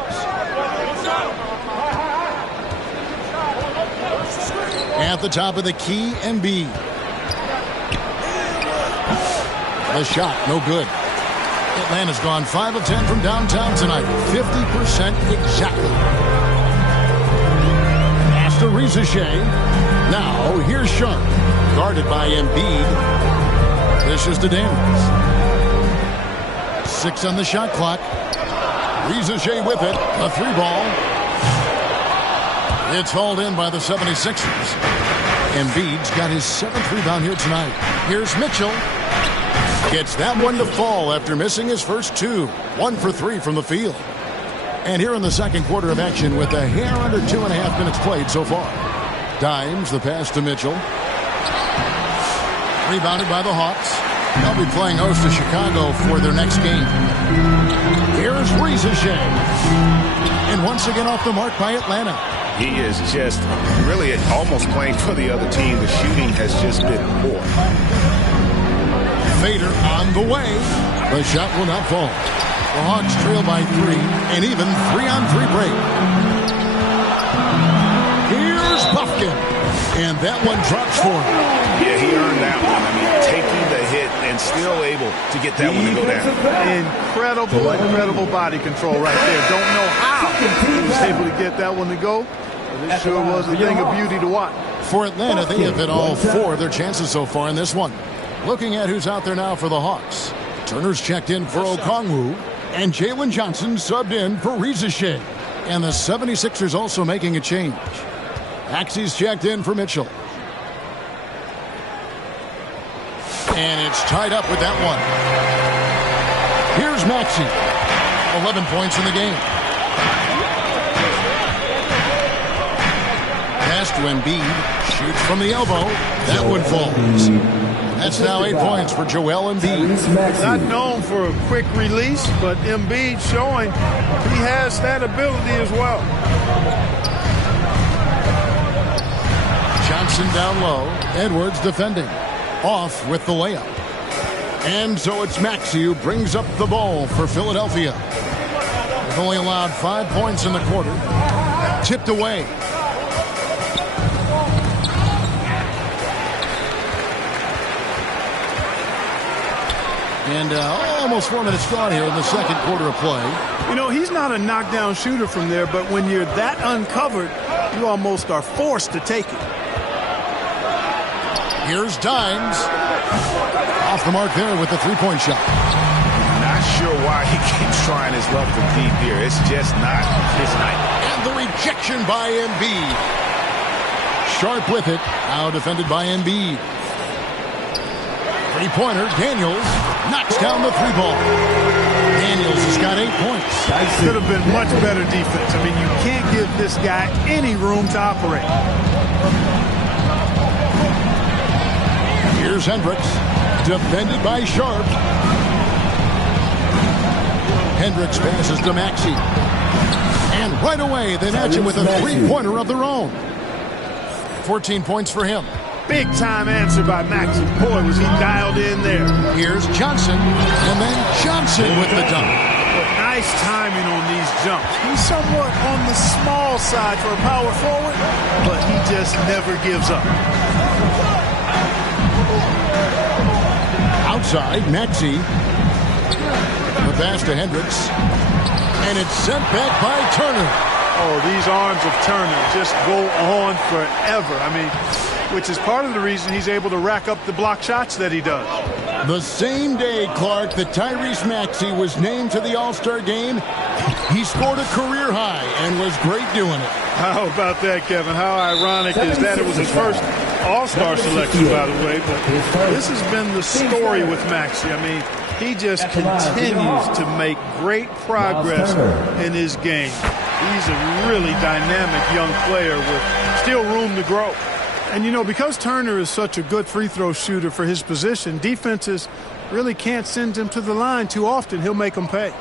At the top of the key, Embiid. The shot, no good. Atlanta's gone 5 of 10 from downtown tonight. 50% exactly. Pass to Risacher. Now, here's Sharp. Guarded by Embiid. This is to Daniels. 6 on the shot clock. Risacher with it. A 3-ball. It's hauled in by the 76ers. Embiid's got his 7th rebound here tonight. Here's Mitchell. Gets that one to fall after missing his first 2. 1 for 3 from the field. And here in the second quarter of action with a hair under 2.5 minutes played so far. Dimes the pass to Mitchell. Rebounded by the Hawks. They'll be playing host to Chicago for their next game. Here's Risacher. And once again off the mark by Atlanta. He is just really almost playing for the other team. The shooting has just been poor. Fader on the way. The shot will not fall. The Hawks trail by 3, and even 3-on-3 break. Here's Buffkin, and that one drops for him. Yeah, he earned that one. I mean, taking the hit and still able to get that one to go down. Incredible body control right there. Don't know how he was able to get that one to go. But it sure was a thing of beauty to watch. For Atlanta, they have hit all 4 of their chances so far in this one. Looking at who's out there now for the Hawks. Turner's checked in for Okongwu, and Jalen Johnson subbed in for Rizachet. And the 76ers also making a change. Maxey's checked in for Mitchell. And it's tied up with that one. Here's Maxey. 11 points in the game. Pass to Embiid. Shoots from the elbow. That one falls. That's now 8 points for Joel Embiid. Not known for a quick release, but Embiid showing he has that ability as well. Johnson down low. Edwards defending. Off with the layup. And so it's Maxey who brings up the ball for Philadelphia. They've only allowed 5 points in the quarter. Tipped away. And almost 4 minutes gone here in the second quarter of play. You know, he's not a knockdown shooter from there, but when you're that uncovered, you almost are forced to take it. Here's Dimes. Off the mark there with the three-point shot. Not sure why he keeps trying his luck with deep here. It's just not his night. And the rejection by Embiid. Sharp with it. Now defended by Embiid. Three-pointer, Daniels knocks down the three ball. Daniels has got 8 points. Could have been much better defense. I mean, you can't give this guy any room to operate. Here's Hendricks, defended by Sharp. Hendricks passes to Maxey. And right away, they match him with a three-pointer of their own. 14 points for him. Big-time answer by Maxey. Boy, was he dialed in there. Here's Johnson, and then Johnson with the dunk. But nice timing on these jumps. He's somewhat on the small side for a power forward, but he just never gives up. Outside, Maxey. The pass to Hendricks. And it's sent back by Turner. Oh, these arms of Turner just go on forever. I mean, which is part of the reason he's able to rack up the block shots that he does. The same day, Clark, that Tyrese Maxey was named to the All-Star game, he scored a career high and was great doing it. How about that, Kevin? How ironic is that? It was his first All-Star selection, by the way, but this has been the story with Maxey. I mean, he just continues to make great progress in his game. He's a really dynamic young player with still room to grow. And, you know, because Turner is such a good free throw shooter for his position, defenses really can't send him to the line too often. He'll make them pay.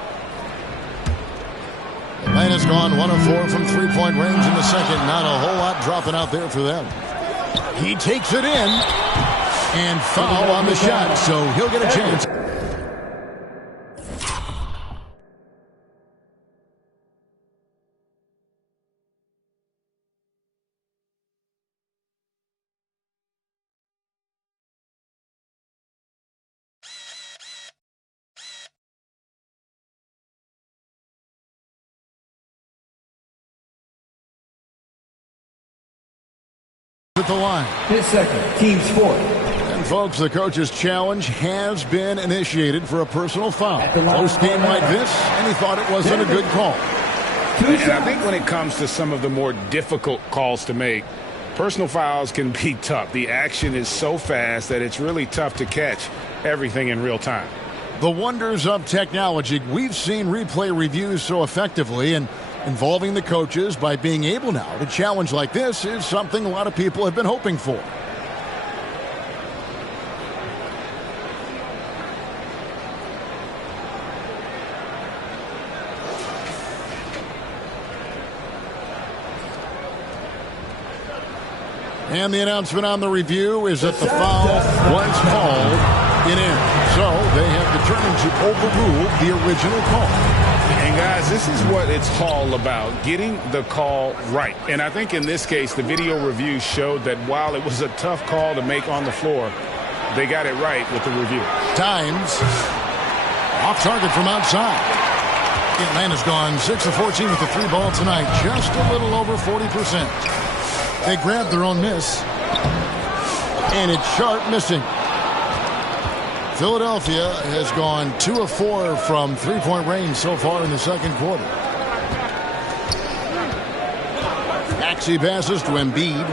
Atlanta's gone 1 of 4 from three-point range in the second. Not a whole lot dropping out there for them. He takes it in. And foul on the shot, so he'll get a chance. At the line. His second, team's fourth. And folks, the coach's challenge has been initiated for a personal foul. Close game like this, and he thought it wasn't a good call. And I think when it comes to some of the more difficult calls to make, personal fouls can be tough. The action is so fast that it's really tough to catch everything in real time. The wonders of technology. We've seen replay reviews so effectively, and involving the coaches by being able now to challenge like this is something a lot of people have been hoping for. And the announcement on the review is that the foul was called in. So they have determined to overrule the original call. And guys, this is what it's all about, getting the call right. And I think in this case, the video review showed that while it was a tough call to make on the floor, they got it right with the review. Dimes off target from outside. Atlanta's gone 6 of 14 with the 3 ball tonight, just a little over 40%. They grabbed their own miss, and it's Sharp missing. Philadelphia has gone 2 of 4 from three-point range so far in the second quarter. Maxey passes to Embiid.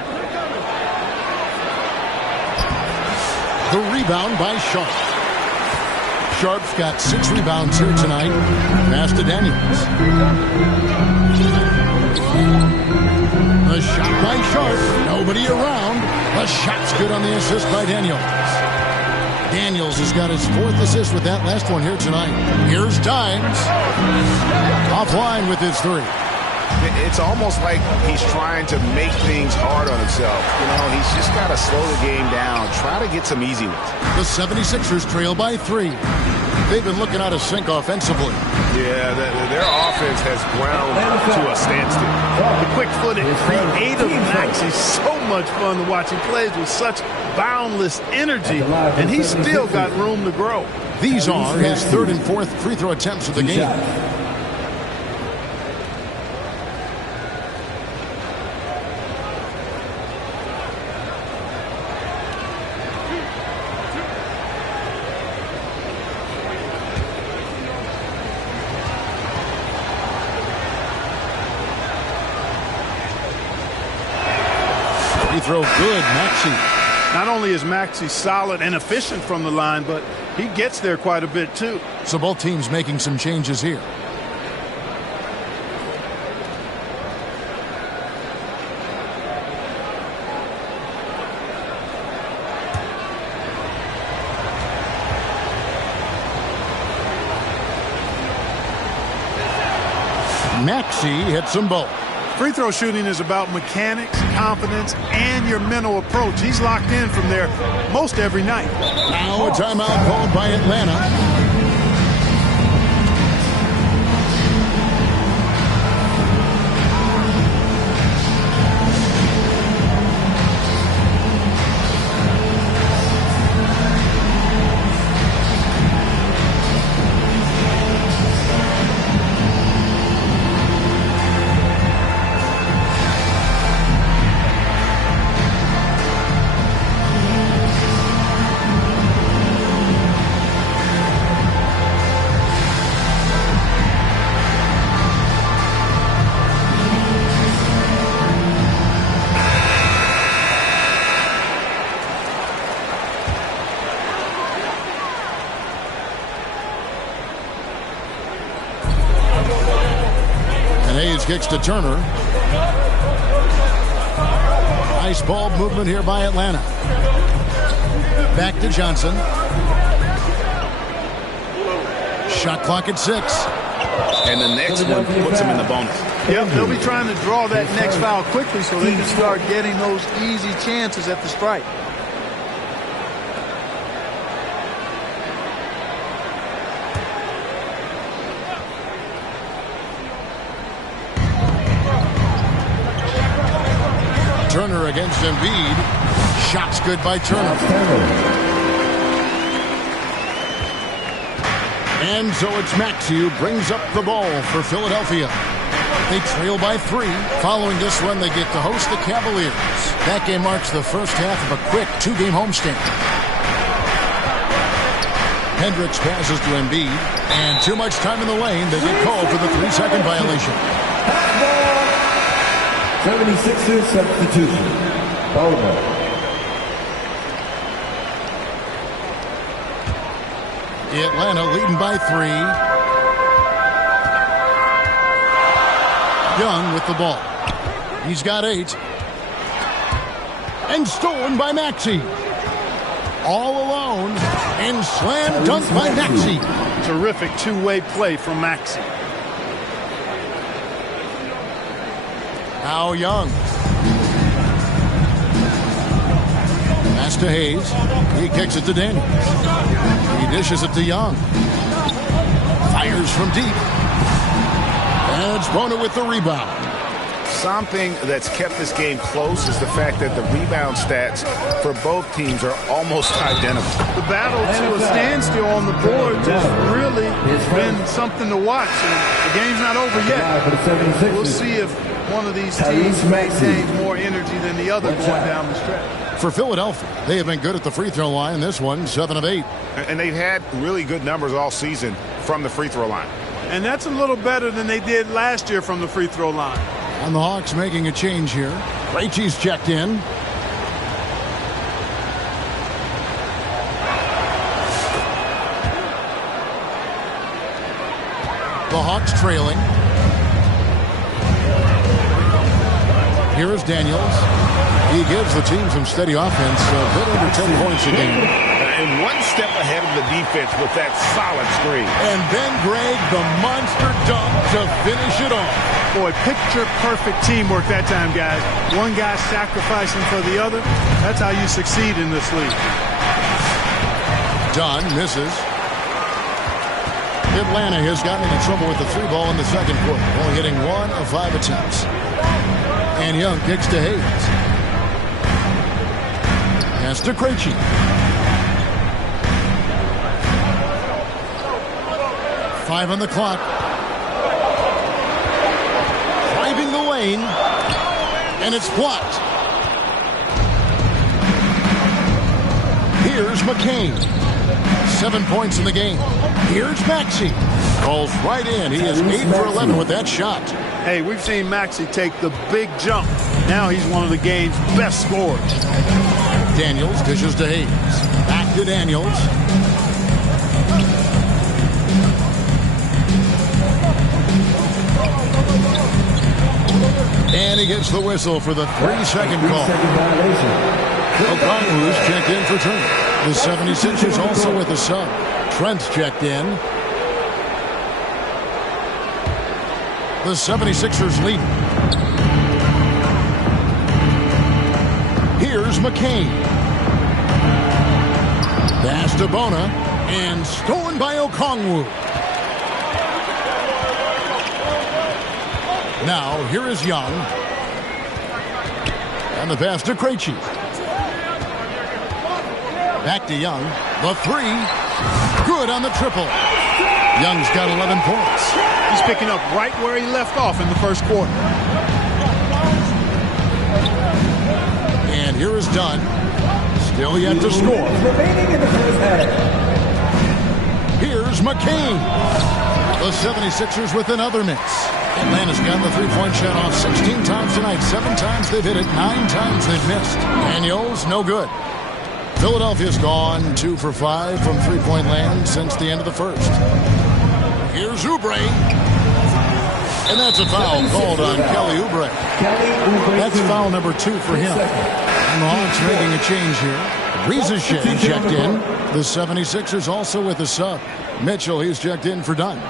The rebound by Sharp. Sharp's got 6 rebounds here tonight. Pass to Daniels. The shot by Sharp. Nobody around. The shot's good on the assist by Daniels. Daniels has got his 4th assist with that last one here tonight. Here's Dimes. Offline with his 3. It's almost like he's trying to make things hard on himself. You know, he's just got to slow the game down. Try to get some easy ones. The 76ers trail by 3. They've been looking out of sync offensively. Yeah, their offense has ground to a standstill. The quick-footed, creative Max is so much fun to watch. He plays with such boundless energy, and he's still got room to grow. These are his 3rd and 4th free throw attempts of the game. Throw good, Maxey. Not only is Maxey solid and efficient from the line, but he gets there quite a bit too. So both teams making some changes here. Maxey hits them both. Free throw shooting is about mechanics, confidence, and your mental approach. He's locked in from there most every night. Now a timeout called by Atlanta. Kicks to Turner. Nice ball movement here by Atlanta. Back to Johnson. Shot clock at 6. And the next one puts him in the bonus. Yep, they'll be trying to draw that next foul quickly so they can start getting those easy chances at the strike. Turner against Embiid. Shots good by Turner. And so it's Maxey who brings up the ball for Philadelphia. They trail by 3. Following this one, they get to host the Cavaliers. That game marks the first half of a quick 2-game homestand. Hendricks passes to Embiid. And too much time in the lane. They get called for the 3-second violation. 76ers substitution. Bowman. Atlanta leading by 3. Young with the ball. He's got 8. And stolen by Maxey. All alone. And slam dunk by Maxey. Terrific two-way play from Maxey. Now Young. Pass to Hayes. He kicks it to Daniels. He dishes it to Young. Fires from deep. And it's Bona with the rebound. Something that's kept this game close is the fact that the rebound stats for both teams are almost identical. The battle to a standstill on the board just really been something to watch. And the game's not over yet. We'll see if one of these teams maintains more energy than the other going down the stretch. For Philadelphia, they have been good at the free throw line. This one, 7 of 8. And they've had really good numbers all season from the free throw line. And that's a little better than they did last year from the free throw line. And the Hawks making a change here. Krejci's checked in. The Hawks trailing. Here is Daniels. He gives the team some steady offense, a bit under 10 points a game. And one step ahead of the defense with that solid screen. And then Greg, the monster dunk to finish it off. Boy, picture-perfect teamwork that time, guys. One guy sacrificing for the other. That's how you succeed in this league. Dunn misses. Atlanta has gotten into trouble with the 3 ball in the second quarter, only hitting 1 of 5 attempts. And Young kicks to Hayes. Pass to Krejci. Five on the clock. Driving the lane. And it's blocked. Here's McCain. 7 points in the game. Here's Maxey. Calls right in. He is 8 for 11 with that shot. Hey, we've seen Maxey take the big jump. Now he's one of the game's best scorers. Daniels dishes to Hayes. Back to Daniels. And he gets the whistle for the 3-second call. Okongwu's checked in for Trent. The 76ers also with a sub. Trent's checked in. The 76ers lead. Here's McCain. Pass to Bona. And stolen by Okongwu. Now, here is Young. And the pass to Krejci. Back to Young. The 3. Good on the triple. Young's got 11 points. He's picking up right where he left off in the first quarter. And here is Dunn. Still yet to score. Remaining in the first half. Here's McCain. The 76ers with another miss. Atlanta's got the 3-point shot off 16 times tonight. 7 times they've hit it. 9 times they've missed. Daniels, no good. Philadelphia's gone 2 for 5 from 3-point land since the end of the first. Here's Oubre. And that's a foul called on Kelly Oubre. That's foul number 2 for him. And the Hawks making a change here. Rizachet checked in. The 76ers also with a sub. Mitchell, he's checked in for Dunn.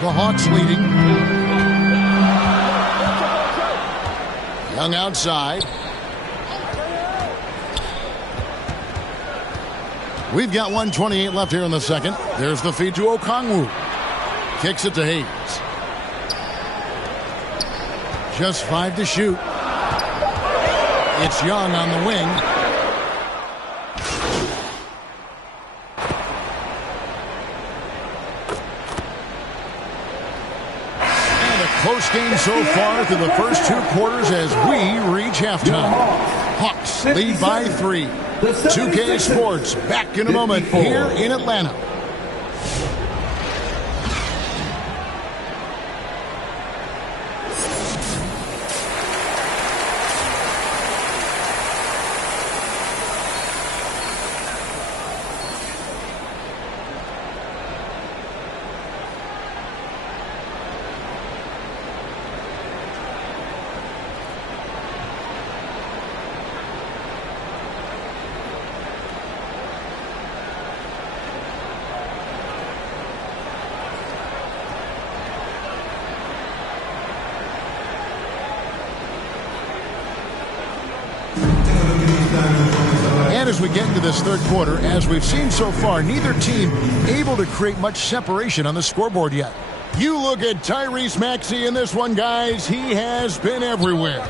The Hawks leading. Young outside. We've got 1:28 left here in the second. There's the feed to Okongwu. Kicks it to Hayes. Just 5 to shoot. It's Young on the wing. And a close game so far through the first 2 quarters as we reach halftime. Hawks lead by 3. 2K Sports back in a moment here in Atlanta. And as we get into this third quarter, as we've seen so far, neither team able to create much separation on the scoreboard yet. You look at Tyrese Maxey in this one, guys. He has been everywhere.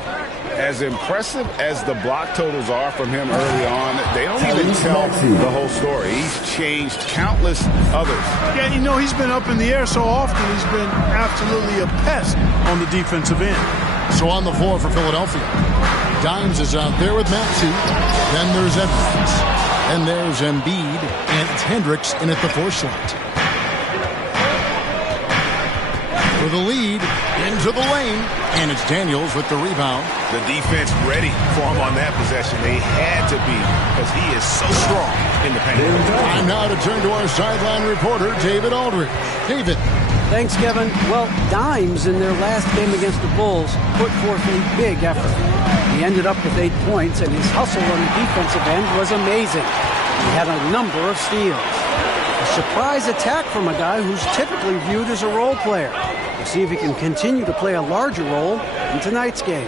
As impressive as the block totals are from him early on, they don't even tell the whole story. He's changed countless others. Yeah, you know, he's been up in the air so often, he's been absolutely a pest on the defensive end. So on the floor for Philadelphia, Dimes is out there with Maxey. Then there's Edwards. And there's Embiid. And it's Hendricks in at the 4 slot. For the lead, into the lane, and it's Daniels with the rebound. The defense ready for him on that possession. They had to be, because he is so strong in the paint. Time now to turn to our sideline reporter, David Aldridge. David. Thanks, Kevin. Well, Dimes in their last game against the Bulls put forth a big effort. He ended up with 8 points, and his hustle on the defensive end was amazing. He had a number of steals. A surprise attack from a guy who's typically viewed as a role player. We'll see if he can continue to play a larger role in tonight's game.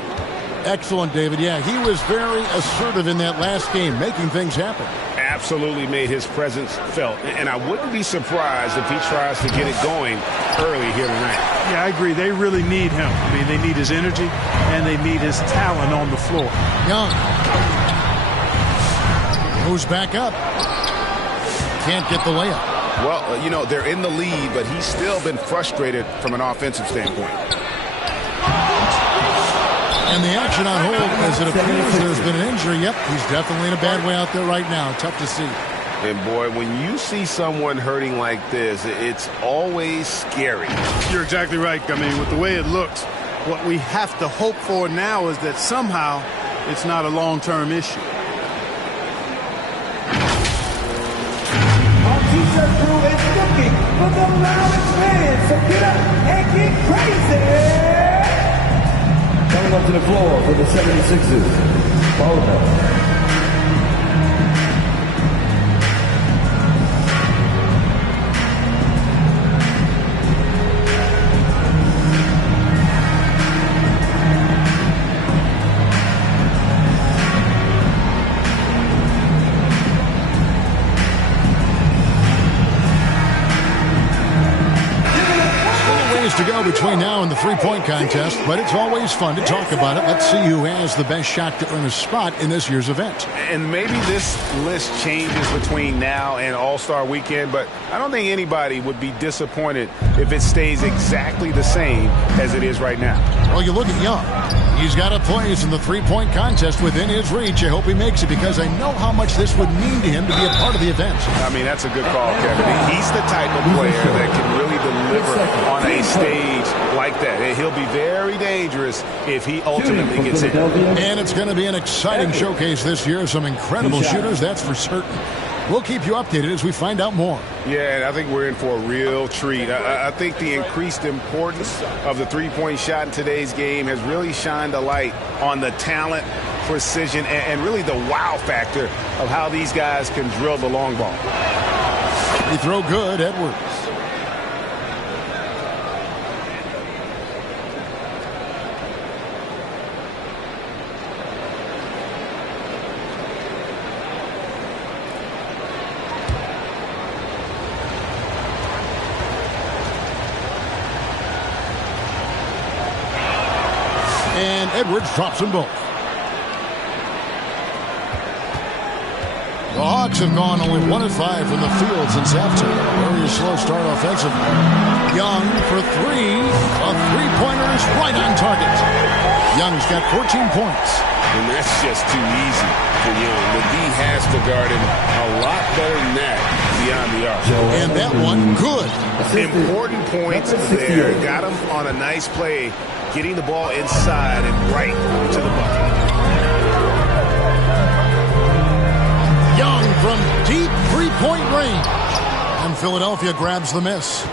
Excellent, David. Yeah, he was very assertive in that last game, making things happen. Absolutely made his presence felt. And I wouldn't be surprised if he tries to get it going early here tonight. Yeah, I agree. They really need him. I mean, they need his energy, and they need his talent on the floor. Young moves back up. Can't get the layup. Well, you know, they're in the lead, but he's still been frustrated from an offensive standpoint. And the action on hold as it appears there's been an injury. Yep, he's definitely in a bad way out there right now. Tough to see. And, boy, when you see someone hurting like this, it's always scary. You're exactly right. I mean, with the way it looks, what we have to hope for now is that somehow it's not a long-term issue. Our T-shirt crew is looking for the loudest fans, so get up and get crazy! Coming up to the floor for the 76ers, Bowman. To go between now and the three-point contest, but it's always fun to talk about it. Let's see who has the best shot to earn a spot in this year's event. And maybe this list changes between now and All-Star Weekend, but I don't think anybody would be disappointed if it stays exactly the same as it is right now. Well, you look at Young. He's got a place in the three-point contest within his reach. I hope he makes it because I know how much this would mean to him to be a part of the event. I mean, that's a good call, Kevin. He's the type of player that can really deliver on a stage like that. He'll be very dangerous if he ultimately gets in. And it's going to be an exciting showcase this year. Some incredible shooters, that's for certain. We'll keep you updated as we find out more. Yeah, I think we're in for a real treat. I think the increased importance of the three-point shot in today's game has really shined a light on the talent, precision, and really the wow factor of how these guys can drill the long ball. Free throw good, Edwards. And Edwards drops them both. The Hawks have gone only 1 of 5 from the field since halftime. Very slow start offensively. Young for 3. A three-pointer is right on target. Young's got 14 points. And that's just too easy for Young. The D has to guard him a lot better than that beyond the arc. And that one, good. Important points there. Got him on a nice play, getting the ball inside and right to the bucket. Young from deep three-point range. And Philadelphia grabs the miss.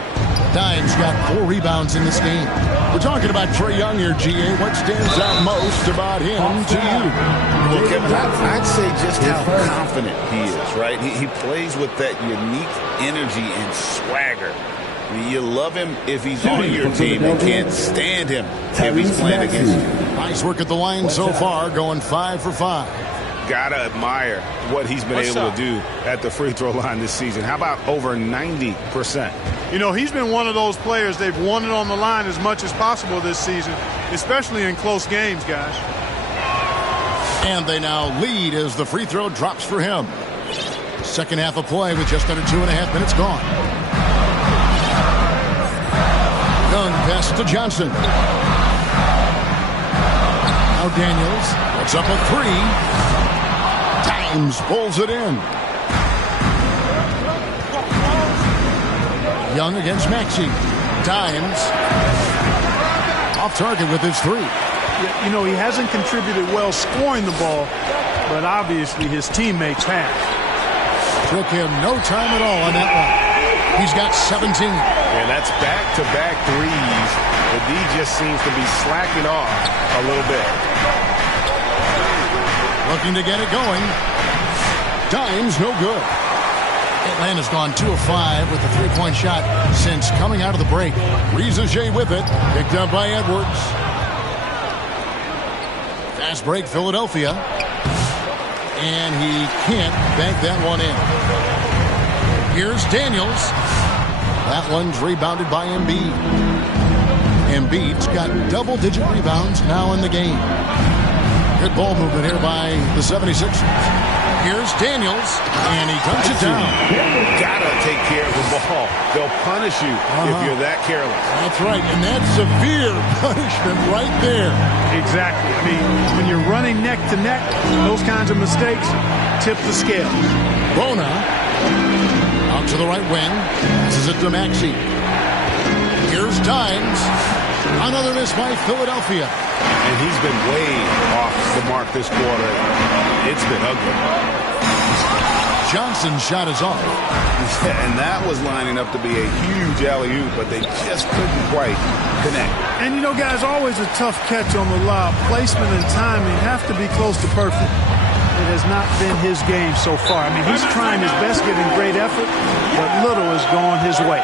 Dimes got 4 rebounds in this game. We're talking about Trae Young here, GA. What stands out most about him to you? Well, Kevin, I'd say just how confident he is, right? He plays with that unique energy and swagger. I mean, you love him if he's on your team. You can't stand him if he's playing against you. Nice work at the line so far, going 5 for 5. Gotta admire what he's been able to do at the free throw line this season. How about over 90%? You know, he's been one of those players, they've won it on the line as much as possible this season, especially in close games, guys. And they now lead as the free throw drops for him. Second half of play with just under 2.5 minutes gone. Young pass to Johnson. Now Daniels puts up a three. Dimes pulls it in. Young against Maxey. Dimes off target with his three. You know, he hasn't contributed well scoring the ball, but obviously his teammates have. Took him no time at all on that one. He's got 17. And that's back-to-back threes. The D just seems to be slacking off a little bit. Looking to get it going. Dimes no good. Atlanta's gone 2 of 5 with the three-point shot since coming out of the break. Riza with it. Picked up by Edwards. Fast break, Philadelphia. And he can't bank that one in. Here's Daniels. That one's rebounded by Embiid. Embiid's got double-digit rebounds now in the game. Good ball movement here by the 76ers. Here's Daniels, and he dunks it down. Gotta take care of the ball. They'll punish you if you're that careless. That's right, and that's severe punishment right there. Exactly. I mean, when you're running neck to neck, those kinds of mistakes tip the scale. Bona out to the right wing. This is it to Maxey. Here's Dimes. Another miss by Philadelphia. And he's been way off the mark this quarter. It's been ugly. Johnson's shot is off. And that was lining up to be a huge alley-oop, but they just couldn't quite connect. And, you know, guys, always a tough catch on the lob. Placement and timing have to be close to perfect. It has not been his game so far. I mean, he's trying his best, giving great effort, but little has gone his way.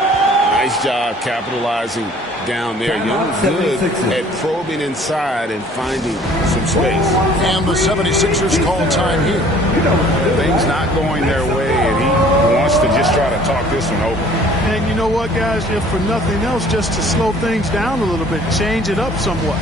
Nice job capitalizing down there. Young good at probing inside and finding some space. And the 76ers call time here. Things not going their way, and he wants to just try to talk this one over. And you know what, guys? If for nothing else, just to slow things down a little bit, change it up somewhat.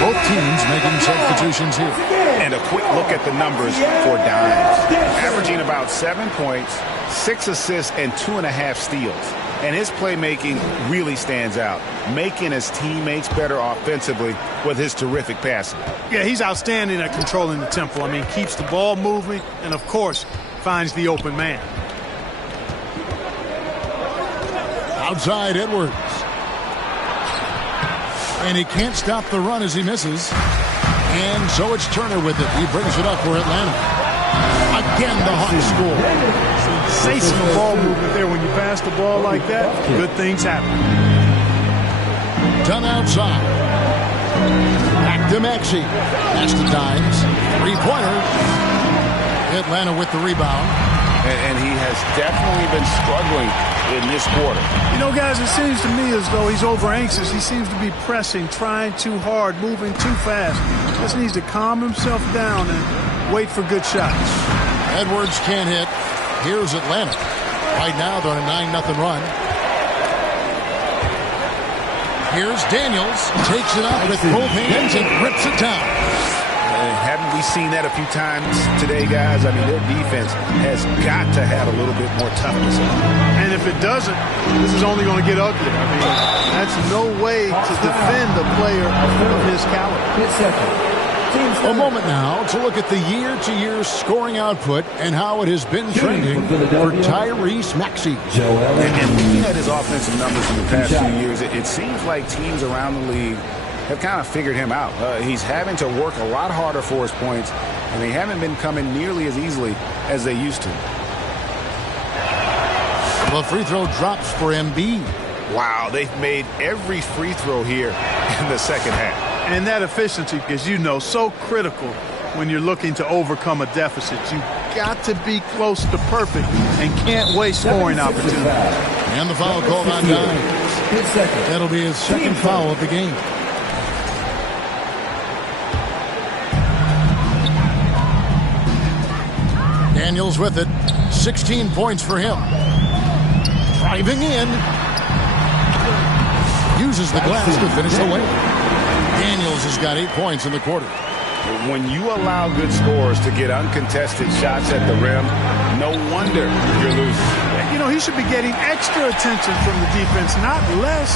Both teams making substitutions here. And a quick look at the numbers for Dimes. Averaging about 7 points, 6 assists, and 2.5 steals. And his playmaking really stands out, making his teammates better offensively with his terrific passing. Yeah, he's outstanding at controlling the tempo. I mean, keeps the ball moving and, of course, finds the open man. Outside Edwards. And he can't stop the run as he misses. And so it's Turner with it. He brings it up for Atlanta. Again, the Hawks score. Sensational ball movement there. When you pass the ball like that, good things happen. Done outside. Back to Maxey. That's the Dimes. Three-pointer. Atlanta with the rebound. And he has definitely been struggling in this quarter. You know, guys, it seems to me as though he's over-anxious. He seems to be pressing, trying too hard, moving too fast. Just needs to calm himself down and wait for good shots. Edwards can't hit. Here's Atlanta. Right now, they're on a 9-0 run. Here's Daniels. Takes it up with both hands and rips it down. Haven't we seen that a few times today, guys? I mean, their defense has got to have a little bit more toughness. And if it doesn't, this is only going to get ugly. I mean, that's no way to defend a player of his caliber. A moment now to look at the year-to-year scoring output and how it has been trending for Tyrese Maxey. And looking at his offensive numbers in the past few years, it seems like teams around the league have kind of figured him out. He's having to work a lot harder for his points, and they haven't been coming nearly as easily as they used to. The free throw drops for Embiid. Wow, they've made every free throw here in the second half. And that efficiency, as you know, so critical when you're looking to overcome a deficit. You've got to be close to perfect and can't waste scoring opportunities. And the foul called on Dines. That'll be his second foul of the game. Daniels with it. 16 points for him. Driving in. Uses the glass to finish the lane. Daniels has got 8 points in the quarter. When you allow good scorers to get uncontested shots at the rim, no wonder you're losing. You know, he should be getting extra attention from the defense, not less.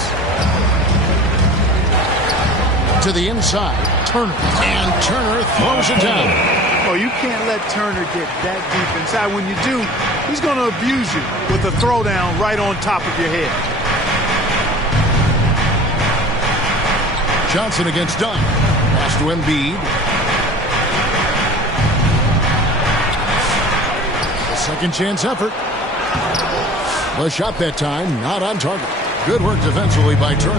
To the inside, Turner. And Turner throws it down. Oh, you can't let Turner get that deep inside. When you do, he's going to abuse you with a throwdown right on top of your head. Johnson against Dunn. Pass to Embiid. A second chance effort. The shot that time, not on target. Good work defensively by Turner.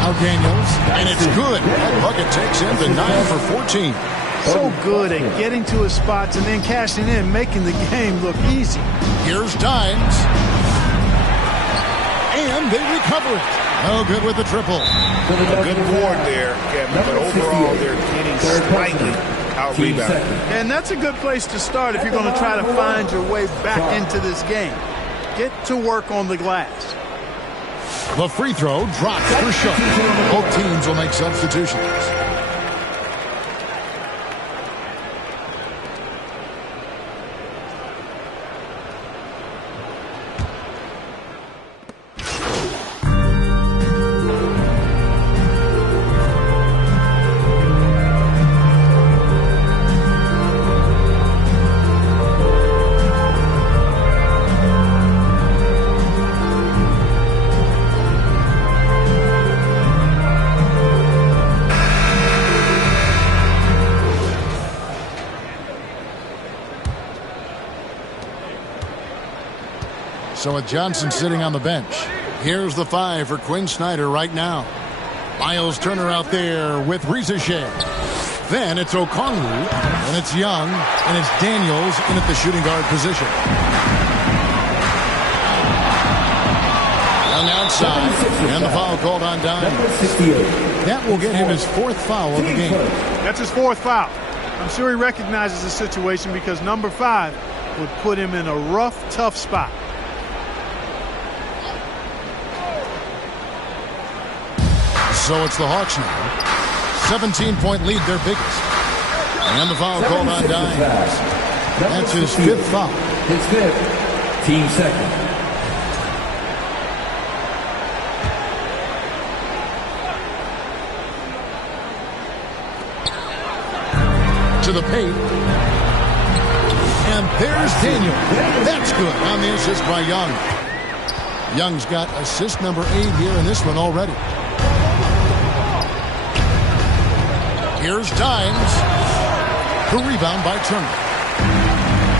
Now Daniels, and it's good. That bucket takes him to 9 for 14. So good at getting to his spots and then cashing in, making the game look easy. Here's Dines. And they recover it. Oh, good with the triple. A good board there, Kevin, but overall they're getting slightly out-rebounded. And that's a good place to start if you're going to try to find your way back into this game. Get to work on the glass. The free throw dropped for Sharp. Both teams will make substitutions. So with Johnson sitting on the bench, here's the 5 for Quinn Snyder right now. Miles Turner out there with Risa Shea. Then it's Okongwu, and it's Young, and it's Daniels in at the shooting guard position. Young outside, and the foul called on Dines. That will get him his 4th foul of the game. That's his 4th foul. I'm sure he recognizes the situation because number 5 would put him in a rough, tough spot. So it's the Hawks now. 17-point lead, their biggest. And the foul called on Dines. That's his 5th foul. His 5th, team 2nd. To the paint. And there's Daniel. That's good on the assist by Young. Young's got assist number 8 here in this one already. Here's Dines. The rebound by Turner.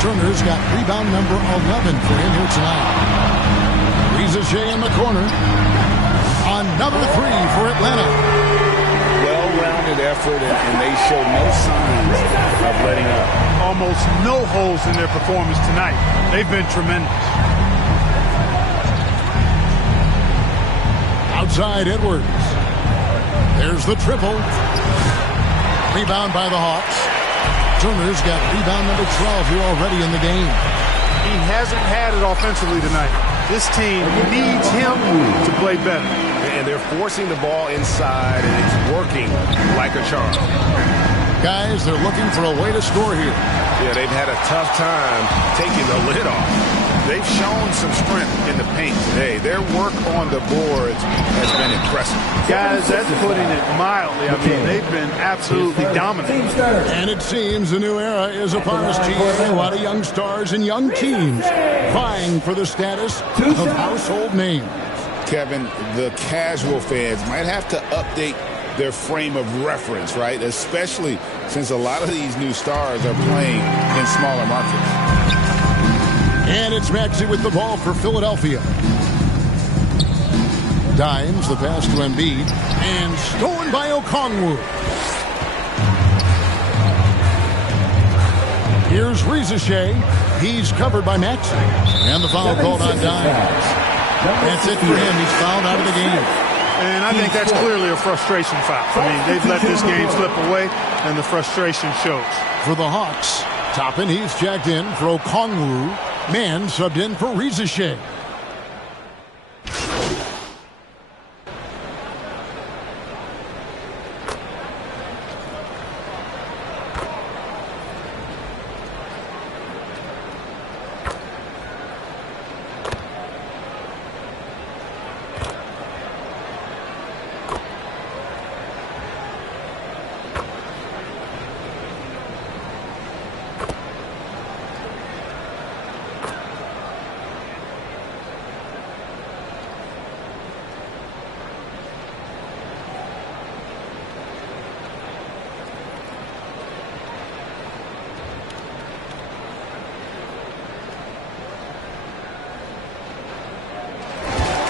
Turner's got rebound number 11 for him here tonight. Risa Shea in the corner. Another 3 for Atlanta. Well-rounded effort, and they show no signs of letting up. Almost no holes in their performance tonight. They've been tremendous. Outside Edwards. There's the triple. Rebound by the Hawks. Turner's got rebound number 12 here already in the game. He hasn't had it offensively tonight. This team needs him to play better. And they're forcing the ball inside, and it's working like a charm. Guys, they're looking for a way to score here. Yeah, they've had a tough time taking the lid off. They've shown some strength in the paint today. Their work on the boards has been impressive. Guys, that's putting it mildly. I mean, they've been absolutely dominant. And it seems a new era is upon us, GA. A lot of young stars and young teams vying for the status of household names. Kevin, the casual fans might have to update their frame of reference, right? Especially since a lot of these new stars are playing in smaller markets. And it's Maxey with the ball for Philadelphia. Dimes, the pass to Embiid, and stolen by Okongwu. Here's Rizachet. He's covered by Maxey. And the foul called on Dimes. That's it for him. He's fouled out of the game. And I think that's clearly a frustration foul. I mean, they've let this game slip away, and the frustration shows. For the Hawks, Toppin, he's checked in for Okongwu. Man subbed in for Rizachet.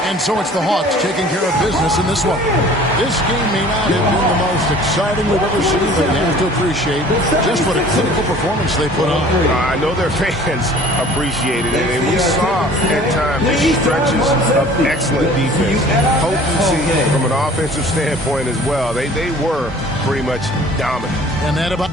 And so it's the Hawks taking care of business in this one. This game may not have been the most exciting we've ever seen, but you have to appreciate just what a clinical performance they put on. I know their fans appreciated it, and we saw at times stretches of excellent defense, potency from an offensive standpoint as well. They were pretty much dominant. And that about